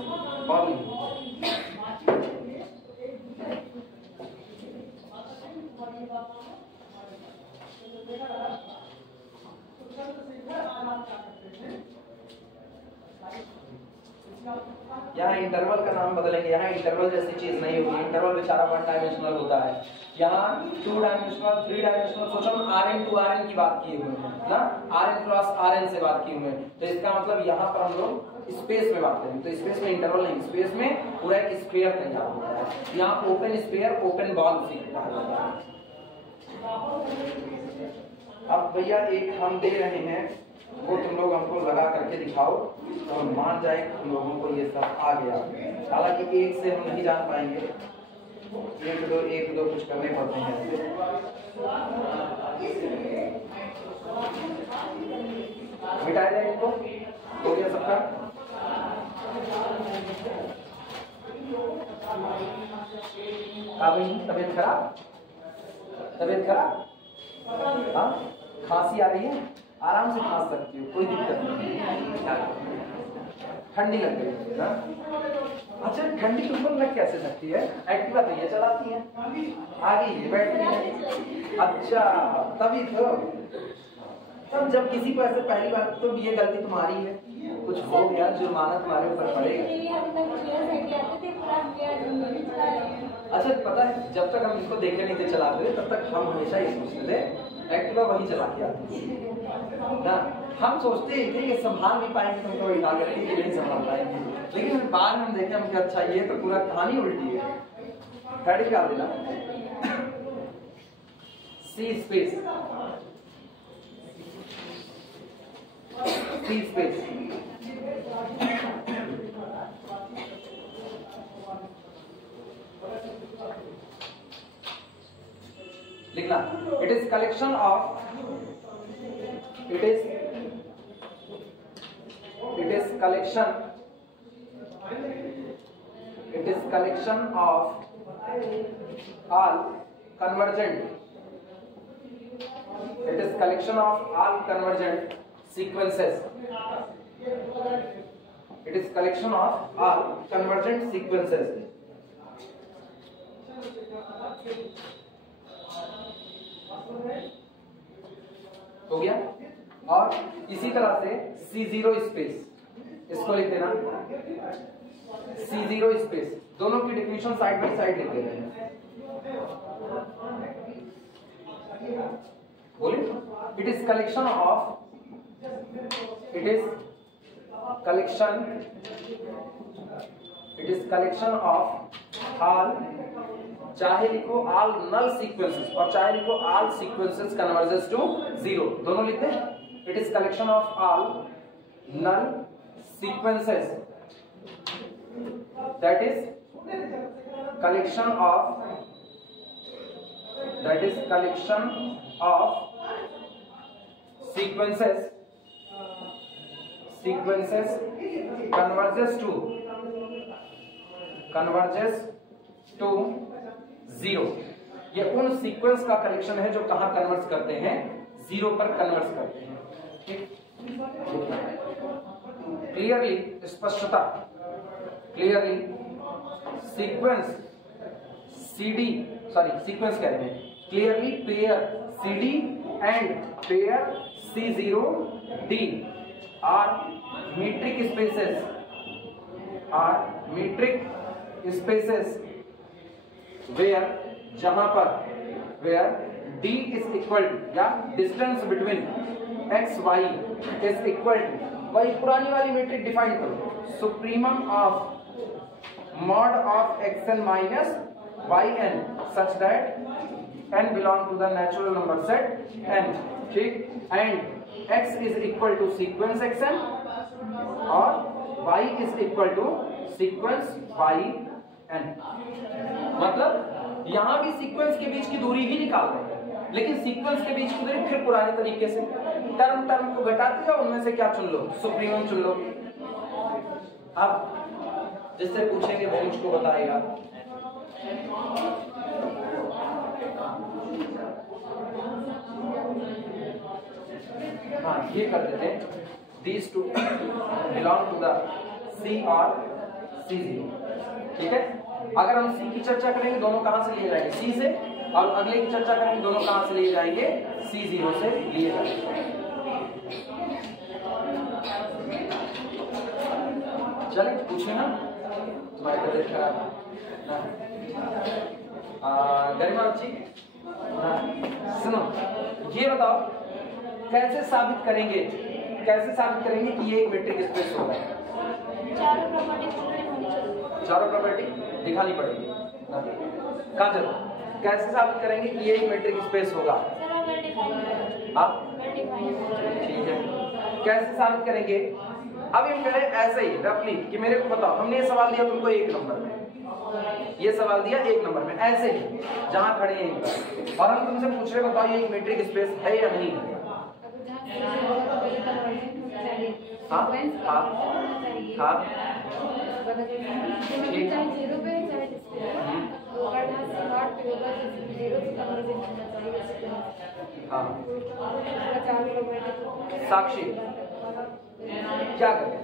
और नहीं। यहाँ इंटरवल का नाम बदलेंगे, यहाँ इंटरवल जैसी चीज नहीं होगी। इंटरवल बेचारा वन डायमेंशनल होता है, यहाँ टू डायमेंशनल, थ्री डायमेंशनल। सोचो हम Rn टू Rn की बात किए हुए हैं ना, Rn क्रॉस Rn से बात किए हुए हैं, तो इसका मतलब यहाँ पर हम लोग स्पेस में बात करें, तो स्पेस में इंटरवल नहीं, स्पेस में पूरा एक स्फीयर तैयार होता है। यहाँ ओपन स्फीयर, ओपन बॉल सीखता है। अब भैया एक हम दे रहे हैं, वो तुम लोग हमको लगा करके दिखाओ तो मान जाए तुम लोगों को ये सब आ गया। हालांकि एक से हम नहीं जान पाएंगे, एक दो कुछ करने पड़ते हैं। मिटा जाए इनको, हो गया सबका। तबीयत खराब, तबीयत खराब, हाँ खांसी आ रही है, आराम से खांस सकती हो, कोई दिक्कत नहीं। ठंडी लग गई ना, अच्छा ठंडी तुमको लग कैसे सकती है? एक्टिवा तो ये चलाती है, आगे ये बैठती है, अच्छा तभी तो। तब जब किसी को ऐसे पहली बार, तो ये गलती तुम्हारी है, कुछ हो गया जुर्माना तुम्हारे ऊपर पड़ेगा। अच्छा पता है जब तक हम इसको देखे नहीं थे चलाते तब तक हम हमेशा ये सोचते थे एक्टिवा वही चला के आती ना, हम सोचते ही थे ये संभाल भी पाएंगे तुमको बैठा करके, ये नहीं संभाल पाएंगे, लेकिन बाद में हम देखे हम कि अच्छा ये तो पूरा कहानी उल्टी है। गाड़ी क्या देना सी स्पेस, सी स्पेस लिखना, it is collection of, it is collection of all convergent, it is collection of all convergent sequences, it is collection of all convergent sequences। हो गया। और इसी तरह से C0 स्पेस, इसको लिख देना C0 स्पेस, दोनों की डेफिनेशन साइड बाय साइड लिख देना है। बोलिए, it is collection of, it is collection of all, चाहे लिखो ऑल नल सीक्वेंसेस और चाहे लिखो all sequences converges to zero, दोनों लिखते हैं। It is collection of all null sequences, that is collection of, sequences converges to zero. ये उन सीक्वेंस का कलेक्शन है जो कहां कन्वर्ट करते हैं, जीरो पर कन्वर्ट करते हैं। ठीक, क्लियरली, स्पष्टता, clearly sequence CD, sorry sequence कह रहे हैं, clearly pair CD and pair C0 D are metric spaces where जहां पर where D is equal या distance between x y is equal to, वही पुरानी वाली मैट्रिक डिफाइन करो, supremum of mod of xn minus yn such that n belong to the natural number set n, ठीक, and x is equal to sequence xn और y is equal to sequence yn। मतलब यहां भी sequence के बीच की दूरी ही निकाल रहे हैं, लेकिन सीक्वेंस के बीच की दूरी फिर पुराने तरीके से टर्म को घटाते जाओ, उनमें से क्या चुन लो, सुप्रीमम चुन लो। अब जिससे पूछेंगे वो मुझको बताएगा। हाँ, ये कर देते हैं, these two belong to the C और C0, ठीक है। अगर हम C की चर्चा करेंगे दोनों कहां से लिए जाएंगे, C से, और अगले की चर्चा करेंगे दोनों कहां से लिए जाएंगे, C0 से लिए जाएंगे। चलिए पूछे ना, तुम्हारी तबीयत खराब है गरिमा जी, सुनो ये बताओ कैसे साबित करेंगे कि ये एक मैट्रिक स्पेस होगा। चारों प्रॉपर्टी दिखानी पड़ेगी। काजल, कैसे साबित करेंगे कि ये एक मैट्रिक स्पेस होगा? आप ठीक है, कैसे साबित करेंगे? अब हम करें ऐसे ही रफली कि मेरे को बताओ, हमने ये सवाल दिया तुमको 1 नंबर में, ये सवाल दिया 1 नंबर में, ऐसे ही जहां खड़े हैं और हम तुमसे पूछ रहे बताओ ये एक मैट्रिक स्पेस है या नहीं है? हाँ हाँ हाँ ठीक, हाँ साक्षी क्या करें,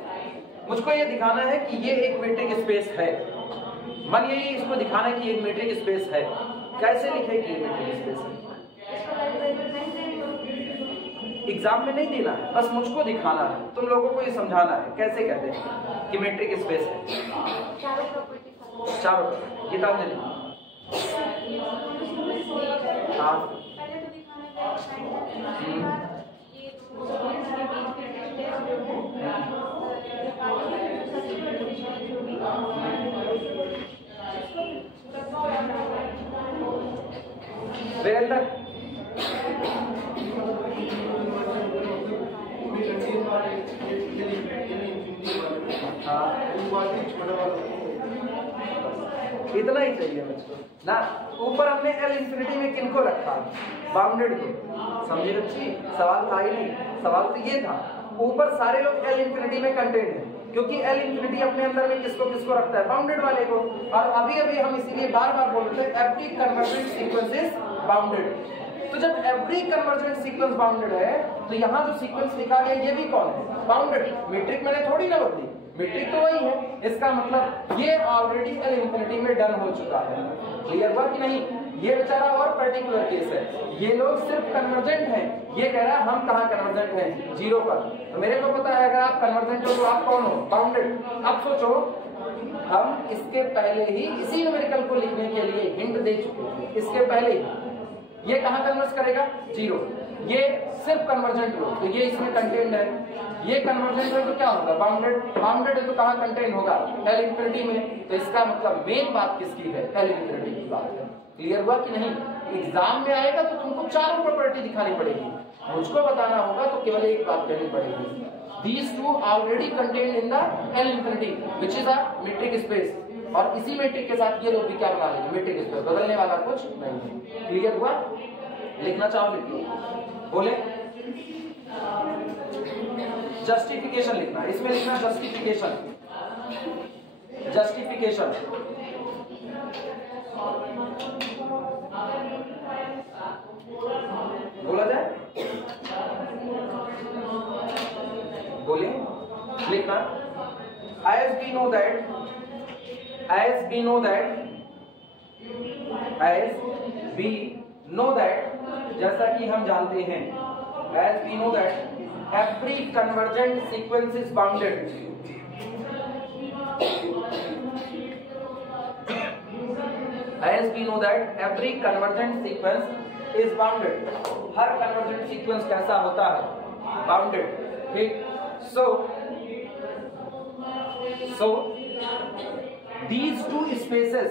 मुझको ये दिखाना है कि ये एक मैट्रिक स्पेस है, मन यही इसको दिखाना है कि एक मैट्रिक स्पेस है। कैसे लिखे कि ये मैट्रिक स्पेस है? एग्जाम में नहीं देना है, बस मुझको दिखाना है, तुम लोगों को ये समझाना है कैसे कहते हैं कि मैट्रिक स्पेस है। चारों गीतांजलि, हाँ वीरेंद्र, इतना ही चाहिए मुझको ना। ऊपर हमने एल इंफिनिटी में किनको रखा, बाउंडेड को, समझे बच्ची? सवाल था ही नहीं, सवाल तो ये था ऊपर सारे लोग एल इंफिनिटी में कंटेंट है, क्योंकि एल इंफिनिटी अपने अंदर में किसको रखता है, बाउंडेड वाले को। और अभी अभी हम इसीलिए बार बार बोल रहे थे every convergent sequence is bounded. तो जब एवरी कन्वर्जेंट सीक्वेंस बाउंडेड है तो यहाँ जो सीक्वेंस लिखा गया ये भी कौन है, बाउंडेड। मैट्रिक मैंने थोड़ी ना बदली, मैट्रिक तो वही है, इसका मतलब ये ऑलरेडी एल इंफिनिटी में डन हो चुका है। क्लियर हुआ कि नहीं? ये बेचारा और पर्टिकुलर केस है, ये लोग सिर्फ कन्वर्जेंट हैं, ये कह रहा है हम कहाँ कन्वर्जेंट हैं, 0 पर। तो मेरे को पता है अगर आप कन्वर्जेंट हो तो आप कौन हो, बाउंडेड। अब सोचो हम इसके पहले ही इसी न्यूमेरिकल को लिखने के लिए हिंट दे चुके थे, इसके पहले ही ये कहाँ कन्वर्ज करेगा, 0। ये सिर्फ कन्वर्जेंट हो तो ये इसमें कंटेंट है, ये कन्वर्जेंट है तो क्या होगा, बाउंडेड। बाउंडेड है तो कहाँ कंटेंट होगा, एल इंफिनिटी में। तो इसका मतलब मेन बात किसकी है, एल इंफिनिटी की बात है। क्लियर हुआ कि नहीं? एग्जाम में आएगा तो तुमको चारों प्रॉपर्टी दिखानी पड़ेगी, मुझको बताना होगा तो केवल एक बात कहनी पड़ेगी, these two already contained in the L infinity which is a metric space। और इसी मैट्रिक के साथ ये लोग भी क्या बना लेंगे, मैट्रिक स्पेस, बदलने वाला कुछ नहीं है। क्लियर हुआ? लिखना चाहो लिखिए, बोले जस्टिफिकेशन लिखना, इसमें लिखना जस्टिफिकेशन, जस्टिफिकेशन। बोला जाए, बोलिए, लिखना as we know that जैसा कि हम जानते हैं, as we know that every convergent sequence is bounded. As we know that every convergent sequence is bounded. Her convergent sequence कैसा होता है? Bounded. ठीक. So these two spaces.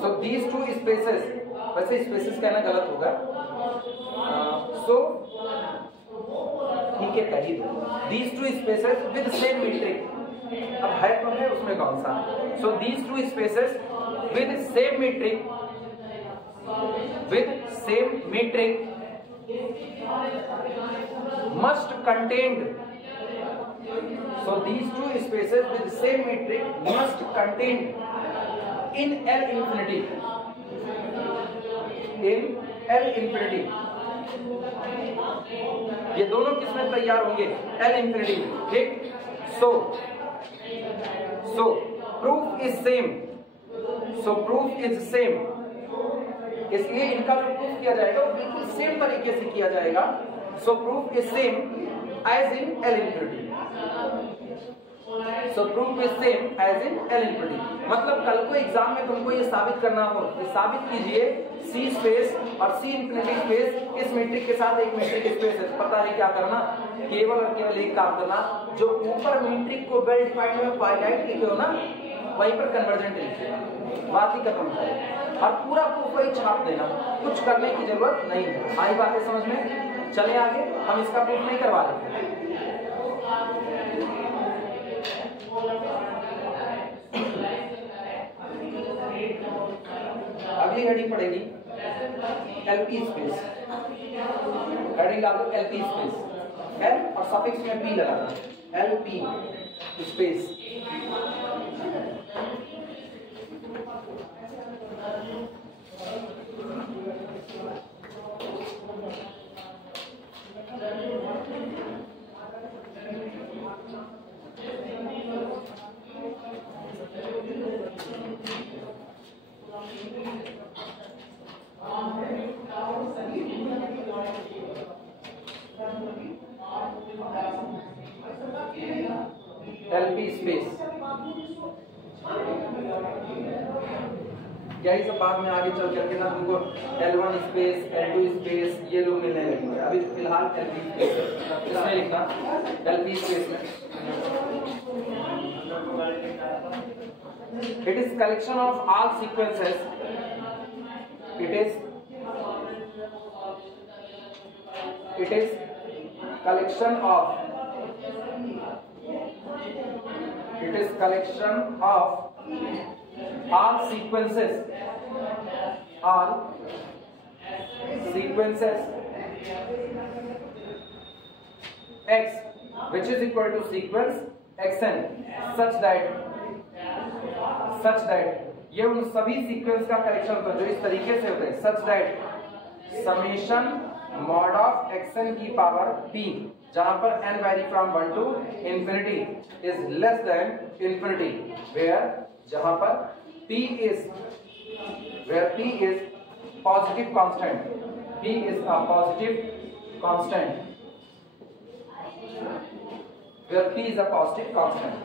So these two spaces. वैसे spaces कहना गलत होगा. So ठीक है कह ही दो. These two spaces with same metric. अब है तो है उसमें कौन सा? So these two spaces with same metric must contain. So these two spaces with same metric must contain in L infinity. In L infinity. ये दोनों किसमें तैयार होंगे? L infinity में. ठीक. So proof is same. So proof is same. इसलिए इनका जो प्रूफ किया जाएगा वो बिल्कुल सेम तरीके से किया जाएगा. So proof is same as in L infinity. So proof is same as in L infinity. मतलब कल को एग्जाम में तुमको ये साबित करना हो, ये साबित कीजिए C स्पेस और C इंफिनिटी स्पेस इस मैट्रिक के साथ एक मैट्रिक स्पेस है. पता है क्या करना? केवल और केवल एक काम करना, जो ऊपर मैट्रिक को वेल डिफाइंड में फाइनाइट लिखे हो ना, वहीं पर कन्वर्जेंट लिखे. बात ही खत्म है. और पूरा प्रूफ वही छाप देना, कुछ करने की जरूरत नहीं है. आई बातें समझ में? चले आगे. हम इसका प्रूफ नहीं करवा रहे. अगली हेडिंग पड़ेगी एलपी स्पेस. हेडिंग डाल दो एलपी स्पेस. एल और सफिक्स में पी लगाना. LP space. LP space. यही सब बाद में आगे चल करके ना तुमको L1 स्पेस, L2 स्पेस ये लोग मिलने लगेंगे. अभी फिलहाल एलपी स्पेस इसमें लिखना. एलपी स्पेस में it is collection of all sequences. It is collection of all sequences X which is equal to sequence xn such that ये उन सभी सीक्वेंस का कलेक्शन होता है जो इस तरीके से होते हैं. such that summation mod of xn की पावर p जहां पर n vary from 1 to infinity is less than infinity, where जहां पर p is positive constant. p is a positive constant. Where p is a positive constant.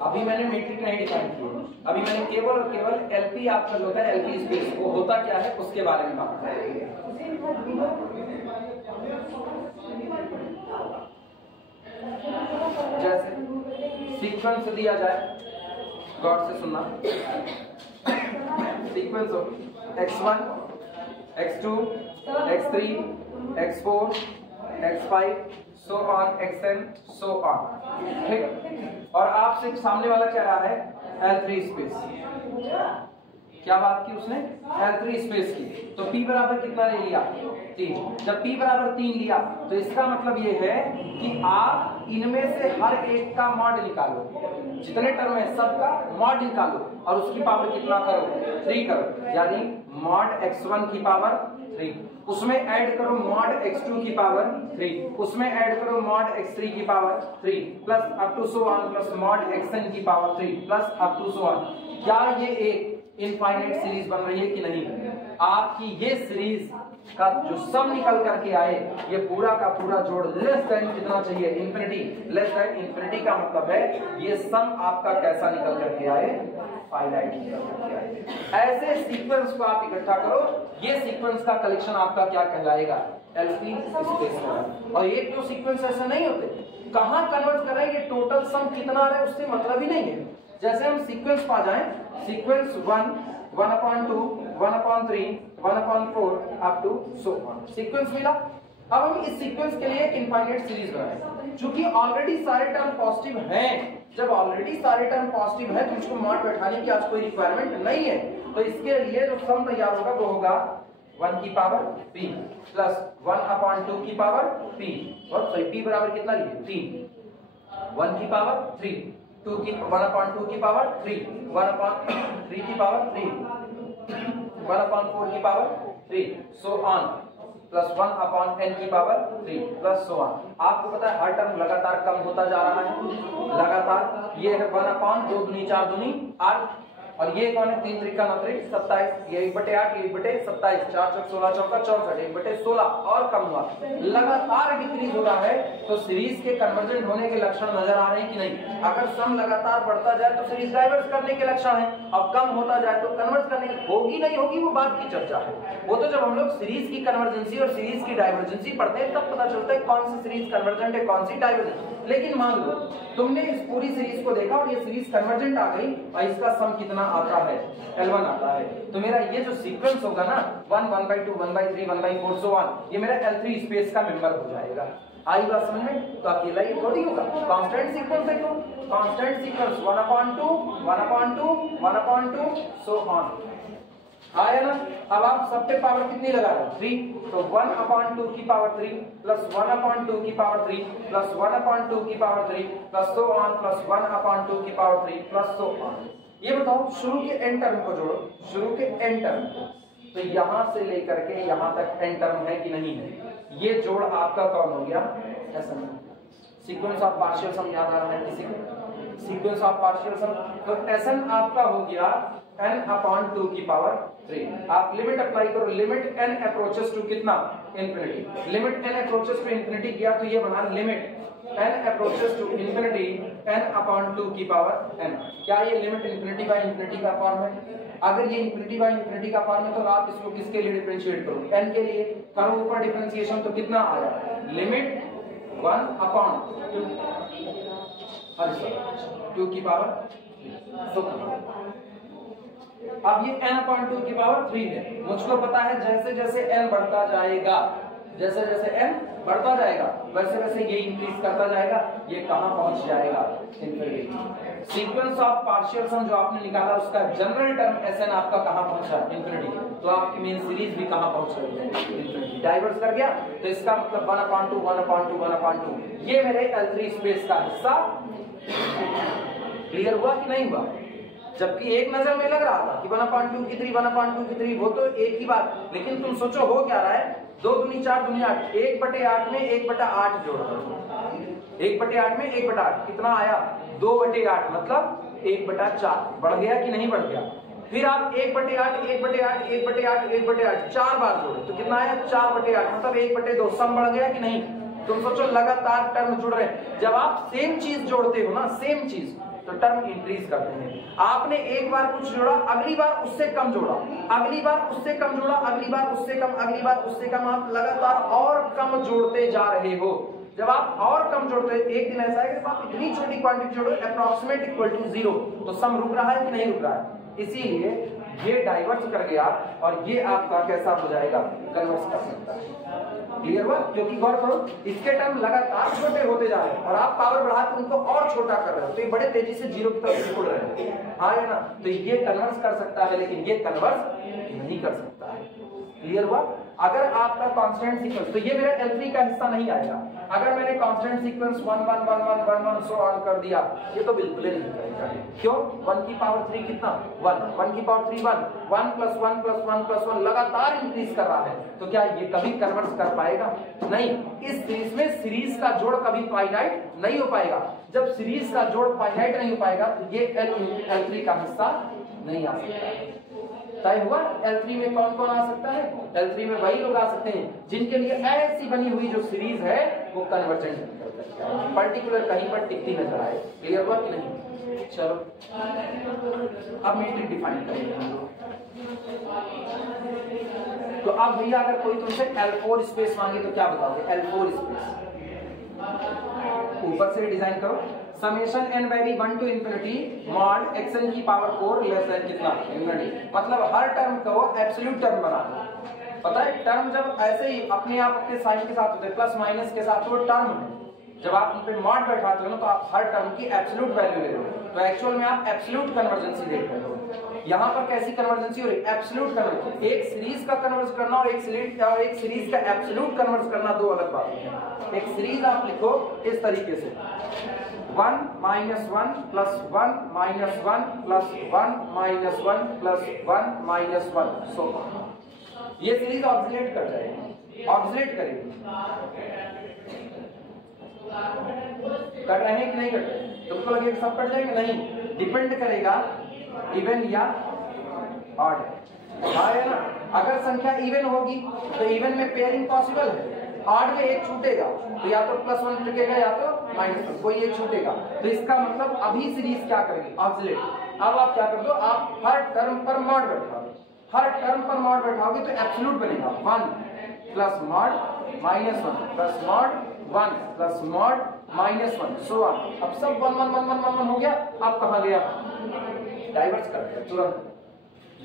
अभी मैंने matric नहीं define किया. अभी मैंने केवल और केवल एलपी आपका जो होता है एलपी स्पेस वो होता क्या है उसके बारे में बात करेंगे. जैसे सीक्वेंस दिया जाए, गौर से सुनना. सीक्वेंस हो x1, x2, x3, x4, x5 so on xn so on. ठीक. और आपसे सामने वाला क्या रहा है? L3 space. क्या बात की उसने, L3 स्पेस की। तो P बराबर कितना ले लिया, 3। जब P बराबर 3 लिया तो इसका मतलब ये है कि आप इनमें से हर एक का मॉड निकालो, जितने टर्म है सबका मॉड निकालो और उसकी पावर कितना करो, 3 करो। यानी मॉड x1 की पावर 3, उसमें ऐड करो मॉड x2 की पावर 3, उसमें ऐड करो मॉड x3 की power 3 plus up to so on plus mod xn की power 3 plus up to so on. क्या ये एक इनफाइनाइट सीरीज बन रही है कि नहीं? आपकी ये सीरीज का जो सम निकल करके आए, ये पूरा का पूरा जोड़ लेस देन कितना चाहिए, इंफिनिटी। लेस देन इंफिनिटी का मतलब है ये सम आपका कैसा निकल करके आए, फाइनाइट निकल करके आए। ऐसे सीक्वेंस को आप इकट्ठा करो, ये सीक्वेंस का कलेक्शन आपका क्या कहलाएगा, L3 स्पेस। और एक दो सीक्वेंस ऐसे नहीं होते, कहां कन्वर्ट कर रहे हैं, ये टोटल सम कितना आ रहा है उससे मतलब ही नहीं है। जैसे हम सीक्वेंस पा जाएं, sequence 1, 1/2, 1/3, 1/4 up to so on, sequence मिला। अब हम इस सीक्वेंस के लिए एक इनफाइनाइट सीरीज बनाएं। चूंकि ऑलरेडी सारे टर्म पॉजिटिव हैं, जब ऑलरेडी सारे टर्म पॉजिटिव है तो इसको मॉड बैठाने की आज कोई रिक्वायरमेंट नहीं है। तो इसके लिए जो सम तैयार होगा वो होगा 1 की पावर p प्लस 1/2 की पावर p, और सॉरी p बराबर कितना लिए, 3, 1 की पावर 3, 2 की 1/2 की पावर 3, 1/3 की पावर 3, 1/4 की power 3, so on, plus 1/n की पावर 3 प्लस सो ऑन। आपको पता है हर टर्म लगातार कम होता जा रहा है, लगातार। ये है 1/2 दूनी 4 दूनी 8, और ये कौन है, 3 त्रिका 9 त्रिक 27, ये 1/8, ये 1/27, 4 चौक 16 चौका 64, 1/16 और कम हुआ, लगातार डिक्रीज हो रहा है। तो सीरीज के कन्वर्जेंट होने के लक्षण नजर आ रहे हैं कि नहीं? अगर सम लगातार बढ़ता जाए तो सीरीज डाइवर्स करने के लक्षण है, और कम होता जाए तो कन्वर्ट करने की, होगी नहीं होगी वो बात की चर्चा है। वो तो जब हम लोग सीरीज की कन्वर्जेंसी और सीरीज की डाइवर्जेंसी पढ़ते हैं तब पता चलता है कौन सी सीरीज कन्वर्जेंट है, कौन सी डाइवर्जेंट। लेकिन मान लो तुमने इस पूरी सीरीज को देखा और ये सीरीज कन्वर्जेंट आ गई और इसका सम कितना आता है, L1 आता है, तो मेरा ये जो सीक्वेंस होगा ना 1, 1/2, 1/3, 1/4 सो ऑन, ये मेरा L3 स्पेस का मेंबर हो जाएगा। आई बात समझ में? तो अकेला ये थोड़ी होगा, कांस्टेंट सीक्वेंस है, तो कांस्टेंट सीक्वेंस 1/2, 1/2, 1/2 सो ऑन आया ना। अब आप सब पे पावर कितनी लगा रहे हो, 3, तो 1/2 की पावर 3 प्लस 1/2 की पावर 3 प्लस 1/2 की power 3 plus so on plus 1/2 की पावर 3 प्लस सो ऑन। ये बताओ शुरू के n टर्म को जोड़ो, शुरू के n टर्म, तो यहां से लेकर के यहां तक n टर्म है कि नहीं है, ये जोड़ आपका कौन हो गया, SN। सीक्वेंस ऑफ पार्शियल सम याद आ रहा है किसी को, सीक्वेंस ऑफ पार्शियल सम, तो SN आपका हो गया n/2 की पावर 3। आप लिमिट अप्लाई करो, लिमिट n अप्रोचेस टू कितना, infinity. Limit n approaches to infinity किया तो ये बना limit n approaches to infinity n/2 की पावर n। क्या ये लिमिट इंफिनिटी बाय इंफिनिटी का फॉर्म है? अगर ये इंफिनिटी बाय इंफिनिटी का फॉर्म है तो आप इसको किसके लिए डिफरेंशिएट करो, n के लिए करो ऊपर डिफरेंशिएशन, तो कितना आया, लिमिट 1/2 की पावर 2। अब ये n/2 की पावर 3 है। मुझको पता है जैसे जैसे n बढ़ता जाएगा, जैसे जैसे n बढ़ता जाएगा वैसे वैसे ये इंक्रीज करता जाएगा, ये कहां पहुंच जाएगा, इंफिनिटी। सीक्वेंस ऑफ पार्शियल सम जो आपने निकाला उसका जनरल टर्म Sn आपका कहां पहुंचा, इंफिनिटी। तो आपकी मेन सीरीज भी कहां पहुंच रही है, इंफिनिटी। डाइवर्स कर गया तो इसका मतलब 1/2, 1/2, 1/2 ये मेरे L3 स्पेस का हिस्सा। क्लियर हुआ कि नहीं हुआ? जबकि एक नजर में लग रहा था कि 1/2 की 3, 1/2 की 3 वो तो एक ही बात, लेकिन तुम सोचो हो क्या रहा है, 2 दूनी 4 दूनी 8, 1/8 में 1/8 जोड़ दो, 1/8 में 1/8 कितना आया, 2/8 मतलब 1/4। बढ़ गया कि नहीं बढ़ गया? फिर आप 1/8, 1/8, 1/8, 1/8 4 बार जोड़े तो कितना आया, 4/8 मतलब 1/2। सम बढ़ गया कि नहीं? तुम सोचो लगातार टर्म जुड़ रहे हैं, जब आप सेम चीज जोड़ते हो ना, सेम चीज, तो टर्म इंक्रीज करते हैं। आपने एक बार कुछ जोड़ा, अगली बार उससे कम जोड़ा, अगली बार उससे कम जोड़ा, अगली बार उससे कम, अगली बार उससे कम, आप लगातार और कम जोड़ते जा रहे हो। जब आप और कम जोड़ते हो, एक दिन ऐसा है कि आप इतनी छोटी क्वांटिटी जोड़ो अप्रॉक्सीमेट इक्वल टू 0, तो सम रुक रहा है कि नहीं रुक रहा है? इसीलिए ये डाइवर्स कर गया और ये आपका कैसा हो जाएगा, कन्वर्स कर सकता है। क्लियर हुआ? क्योंकि गौर करो इसके टर्म लगातार छोटे होते जा रहे हैं और आप पावर बढ़ा के उनको और छोटा कर रहे हो, तो ये बड़े तेजी से जीरो की तरफ उड़ रहे हैं, हाँ है ना? तो ये कन्वर्स कर सकता है लेकिन ये कन्वर्स नहीं कर सकता है। क्लियर हुआ? अगर आपका कांस्टेंट सीक्वेंस, तो ये मेरा L3 का हिस्सा नहीं आएगा। अगर मैंने कांस्टेंट सीक्वेंस 1 1 1 1 1 1 सो ऑन कर दिया, ये तो बिल्कुल ही नहीं करेगा। क्यों? 1 की पावर 3 कितना? 1 1 की पावर 3 1 1 प्लस 1 प्लस 1 प्लस 1 लगातार इंक्रीज कर रहा है, तो क्या ये कभी कन्वर्स कर पाएगा? नहीं। इस सीरीज में सीरीज का जोड़ कभी फाइनाइट नहीं हो पाएगा। जब सीरीज का जोड़ फाइनाइट नहीं हो पाएगा तो ये L3 का हिस्सा नहीं आ सकता। तय हुआ? L3 में कौन कौन आ सकता है? L3 में वही लोग आ सकते हैं जिनके लिए ऐसी बनी हुई जो सीरीज है वो कन्वर्जेंट कर सकता है, पर्टिकुलर कहीं पर टिकती नजर आए। क्लियर हुआ कि नहीं? चलो अब मैट्रिक डिफाइन करेंगे। तो अब भैया अगर कोई तुमसे L4 स्पेस मांगे तो क्या बताओगे? L4 स्पेस ऊपर से डिजाइन करो, summation n vary 1 to infinity mod xn की पावर 4 लेस देन कितना? इंफिनिटी। मतलब हर टर्म को एब्सोल्यूट टर्म बना दो। पता है टर्म जब ऐसे ही अपने आप अपने साइन के साथ होते हैं, प्लस माइनस के साथ, वो टर्म है। जब आप उन पे मॉड बैठाते हो ना तो आप हर टर्म की एब्सोल्यूट वैल्यू ले रहे हो, तो एक्चुअल में आप एब्सोल्यूट कन्वर्जेंसी देख रहे हो। यहाँ पर कैसी कन्वर्जेंसी हो रही है? एब्सोल्यूट कन्वर्जेंसी। एक सीरीज का कन्वर्ज करना और एक सीरीज का एब्सोल्यूट कन्वर्ज करना दो अलग बातें हैं। एक सीरीज आप लिखो इस तरीके से 1 minus 1 plus 1 minus 1 plus 1 minus 1 plus 1 minus 1 so ये सीरीज ऑक्सिलेट कर जाएगी, ऑक्सिलेट करेगी। कर रहे हैं कि नहीं कर रहे? तुमको लगेगा सब कट जाएंगे? नहीं, डिपेंड करेगा इवन या ऑड, हाँ है ना? अगर संख्या इवन होगी तो इवन में पेयरिंग पॉसिबल है, ऑड में एक छूटेगा तो या तो +1 टिकेगा या तो -1, कोई एक छूटेगा। तो इसका मतलब अभी सीरीज क्या करेगी? ऑक्सिलेट। अब आप क्या कर दो, आप हर टर्म पर मॉड बैठाओ, हर टर्म पर मॉड बैठाओगे तो एब्सोल्यूट बनेगा 1 plus mod -1 plus mod 1 plus mod -1 so on. अब सब 1 1 1 1 1 1 हो गया। अब कहां गया? डाइवर्स कर दिया तुरंत।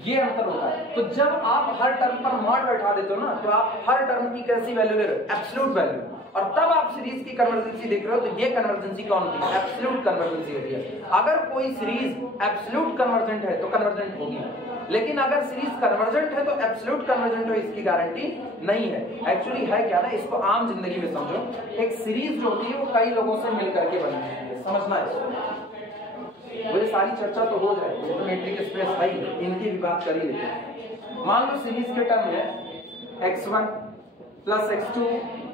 ये अंतर होता है। तो जब आप हर टर्म पर मॉड बैठा देते हो ना तो आप हर टर्म की कैसी वैल्यू ले रहे हो? Absolute value. और तब आप सीरीज की कन्वर्जेंसी देख रहे हो तो ये कन्वर्जेंसी कौन होती है? एब्सोल्यूट कन्वर्जेंसी होती है। अगर कोई सीरीज एब्सोल्यूट कन्वर्जेंट है तो कन्वर्जेंट होगी, लेकिन अगर सीरीज कन्वर्जेंट है तो एब्सोल्यूट कन्वर्जेंट हो इसकी गारंटी नहीं है। एक्चुअली है क्या ना, इसको आम जिंदगी में समझो, एक सीरीज जो होती है वो कई लोगों से मिलकर के बनी है, समझना है। वो सारी चर्चा तो हो जाएगी, तो मैट्रिक स्पेस है ही, इनकी भी बात कर ही लेते हैं। मान लो सीरीज के टर्म है x1 plus x2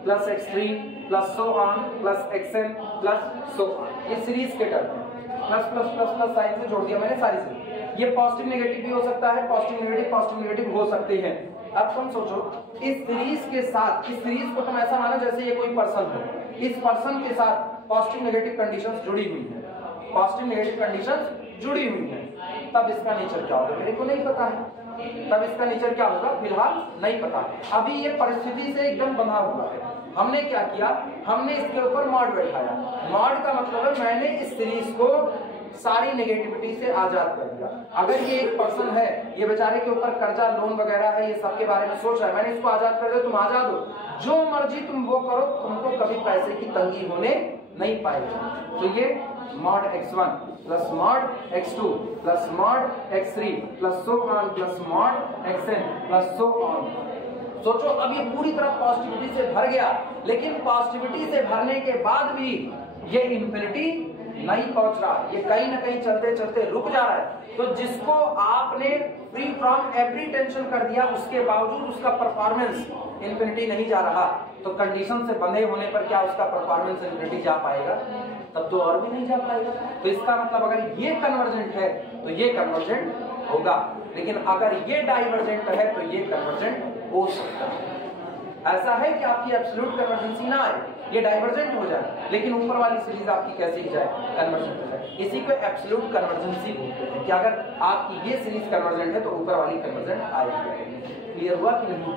plus x3 plus so on plus xn plus so on. ये सीरीज के टर्म है, plus plus plus plus sign से जोड़ दिया मैंने सारी सीरीज। ये पॉजिटिव नेगेटिव भी हो सकता है, पॉजिटिव नेगेटिव हो सकते हैं। अब तुम सोचो इस सीरीज के साथ, इस सीरीज को तुम ऐसा मानो जैसे ये कोई पर्सन हो, इस पर्सन के साथ पॉजिटिव नेगेटिव कंडीशंस जुड़ी हुई है, पॉजिटिव नेगेटिव कंडीशंस जुड़ी हुई है। तब इसका नेचर क्या होगा मेरे को नहीं पता है, तब इसका नेचर क्या होगा फिलहाल नहीं पता। अभी ये परिस्थिति से एकदम बंधा हुआ है। हमने क्या किया, हमने इसके ऊपर मॉड बैठाया। मॉड का मतलब है मैंने इस सीरीज को सारी नेगेटिविटी से आजाद कर दिया। अगर ये एक पर्सन है, ये बेचारे के ऊपर कर्जा लोन वगैरह है, ये सब के बारे में सोच रहा है, मैंने इसको आजाद कर दिया, तुम आजाद हो, जो मर्जी तुम वो करो, तुमको कभी पैसे की तंगी होने नहीं पाएगी। तो ये mod x1 plus mod x2 plus mod x3 plus so on plus mod xn plus so on. सोचो अब ये पूरी तरह पॉजिटिविटी से भर गया, लेकिन पॉजिटिविटी से भरने के बाद भी ये इंफिनिटी नहीं पहुंच रहा, ये कहीं ना कहीं चलते चलते रुक जा रहा है। तो जिसको आपने फ्री फ्रॉम एवरी टेंशन कर दिया, उसके बावजूद उसका परफॉर्मेंस इंफिनिटी नहीं जा रहा, तो कंडीशन से बंधे होने पर क्या उसका परफॉर्मेंस इंफिनिटी जा पाएगा? तब तो और भी नहीं जा पाएगा। तो इसका मतलब अगर ये कन्वर्जेंट है तो ये कन्वर्जेंट होगा, लेकिन अगर ये डाइवर्जेंट है तो ये कन्वर्जेंट हो सकता है। ऐसा है कि आपकी एब्सोल्यूट कन्वर्जेंसी ना आए, ये डाइवर्जेंट हो जाए, लेकिन ऊपर वाली सीरीज आपकी कैसी जाए? कन्वर्जेंट हो जाए। इसी को एब्सोल्यूट कन्वर्जेंसी बोलते हैं कि अगर आपकी ये सीरीज कन्वर्जेंट है तो ऊपर वाली कन्वर्जेंट आएगी। क्लियर हुआ कि नहीं?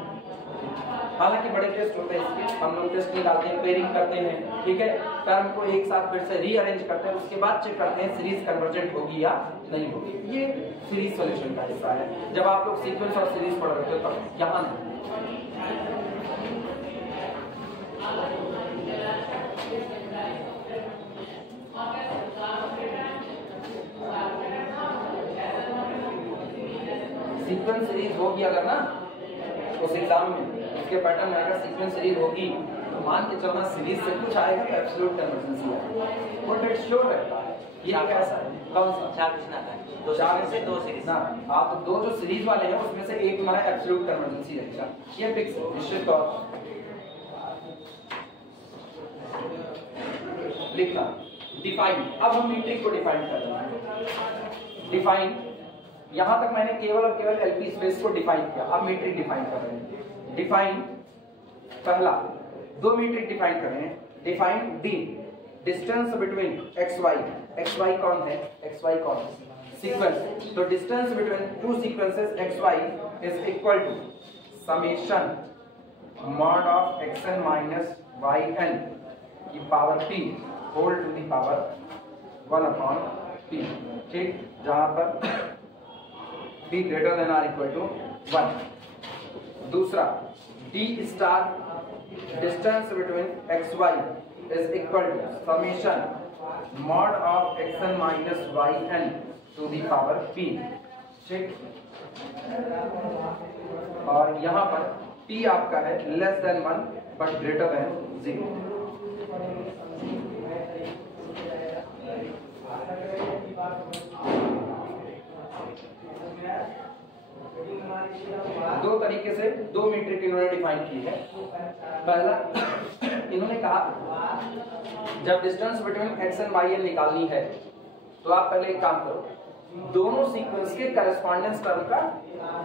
हालांकि बड़े टेस्ट होते हैं इसके, हम लोग टेस्ट निकालते हैं, पेयरिंग करते हैं, ठीक है, टर्म को एक साथ फिर से रीअरेंज करते हैं, उसके बाद चेक करते हैं सीरीज कन्वर्जेंट होगी या नहीं होगी। ये सीरीज सॉल्यूशन का हिस्सा है। जब आप लोग सीक्वेंस और सीरीज पढ़ रहे हो तब यहाँ सीक्वेंस सीरीज होगी अगर ना उस एग्जाम में, उसके पैटर्न में अगर सीक्वेंस सीरीज होगी तो मान के चलना सीरीज से कुछ आएगा तो एब्सोल्यूट कन्वर्जेंस आएगा, वो डेट श्योर रहता है। ये कैसा है, कौन सा चार पूछना था, दो से दो सीरीज ना, आप दो जो सीरीज वाले हैं उसमें से एक हमारा एब्सोल्यूट कन्वर्जेंस रहेगा, ये फिक्स है निश्चित तौर लिखना। डिफाइन, अब हम मीट्रिक को डिफाइन कर रहे हैं। डिफाइन, यहां तक मैंने केवल और केवल एलपी स्पेस को डिफाइन किया, अब मीट्रिक डिफाइन कर रहे हैं। डिफाइन, पहला दो मीट्रिक डिफाइन कर रहे हैं। Define D, distance between x y, x y कौन है, एक्स वाई कौन है, सीक्वेंस, तो distance between two sequences x y is equal to summation mod of x n minus y n की power p whole to the power 1/p, ठीक, जहां पर p greater than or equal to 1। दूसरा d star, distance between x y is equal to summation mod of x n minus y n to the power p, ठीक, और यहां पर p आपका है less than 1 but greater than 0। दो तरीके से दो मीट्रिक इन्होंने डिफाइन की है। पहला इन्होंने कहा जब distance between x and y n निकालनी है तो आप पहले एक काम करो, दोनों सीक्वेंस के करस्पॉन्डेंस टर्म का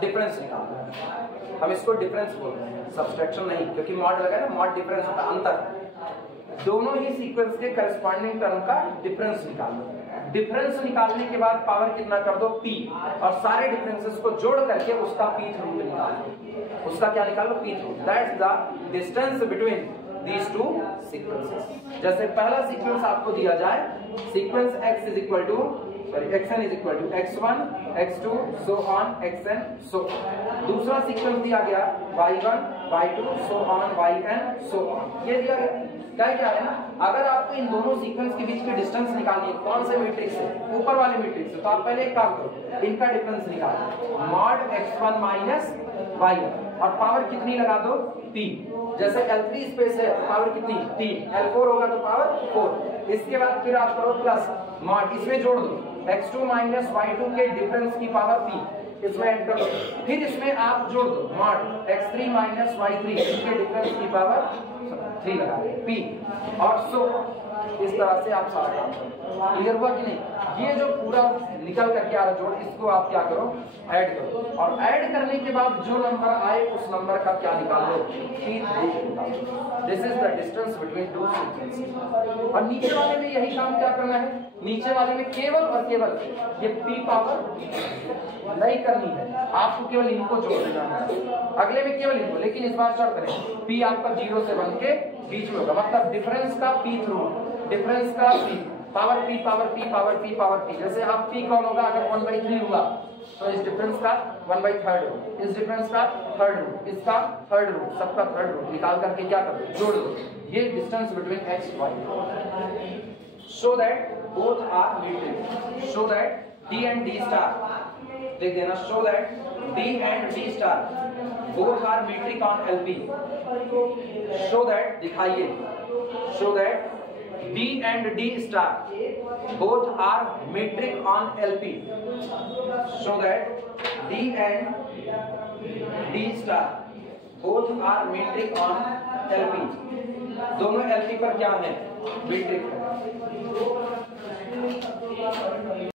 डिफरेंस निकालो। हम इसको डिफरेंस बोल रहे हैं, सब्सट्रैक्शन नहीं, क्योंकि मॉड लगा है ना, मॉड डिफरेंस होता है, अंतर। दोनों ही सीक्वेंस के करस्पॉन्डिंग टर्म का डिफरेंस निकालो। डिफरेंस निकालने के बाद पावर कितना कर दो p, और सारे डिफरेंसेस को जोड़ करके उसका p रूट निकालो। उसका क्या निकालो, p root, that's the distance between these two sequences। जैसे पहला सीक्वेंस आपको दिया जाए, sequence x is equal to xn is equal to x1 x2 so on xn so. दूसरा सीक्वेंस दिया गया y1 y2 so on yn so on. ये दिया गया, क्या है ना, अगर आपको इन दोनों सीक्वेंस के बीच की डिस्टेंस निकालनी है, कौन से मैट्रिक्स से, ऊपर वाले मैट्रिक्स से, तो आप पहले एक काम करो, इनका डिफरेंस निकालो, मॉड x1 माइनस y1, और पावर कितनी लगा दो, p। जैसे L3 स्पेस है तो पावर कितनी, 3, L4 होगा तो पावर 4। इसके बाद फिर आप करो प्लस मॉड, इसमें जोड़ दो x2 माइनस y2 के डिफरेंस की पावर p, इसमें ऐड कर दो, फिर इसमें आप जोड़ दो मॉड x3 माइनस y3 के डिफरेंस की पावर 3 लगा p, और सो इस तरह से आप सारा काम करो। क्लियर हुआ कि नहीं? ये जो पूरा निकल करके आ रहा जोड़, इसको आप क्या करो, ऐड करो, और ऐड करने के बाद जो नंबर आए उस नंबर का क्या निकाल लो, this is the distance between two sequences. और नीचे वाले में यही काम क्या करना है, नीचे वाले में केवल और केवल ये p पावर नहीं करनी है, आपको केवल इनको जोड़ देना है, अगले में केवल इनको, लेकिन इस बार शर्त करें p आपका 0 से 1 के बीच में होगा, मतलब डिफरेंस का p थ्रू, डिफरेंस का p, power p power p power p power p। जैसे आप p कौन होगा, अगर 1/3 हुआ तो इस डिफरेंस का 1/3 रूट, इस डिफरेंस का थर्ड रूट, इसका थर्ड रूट, सबका थर्ड रूट निकाल करके क्या कर दो, जोड़ दो, ये distance between x y, so that both are metric, so that d and d star देख देना, so that d and d star both are metric on LP, so that दिखाइए, so that d and d star both are metric on LP, so that d and d star both are metric on LP, दोनों LP पर क्या है, metric है।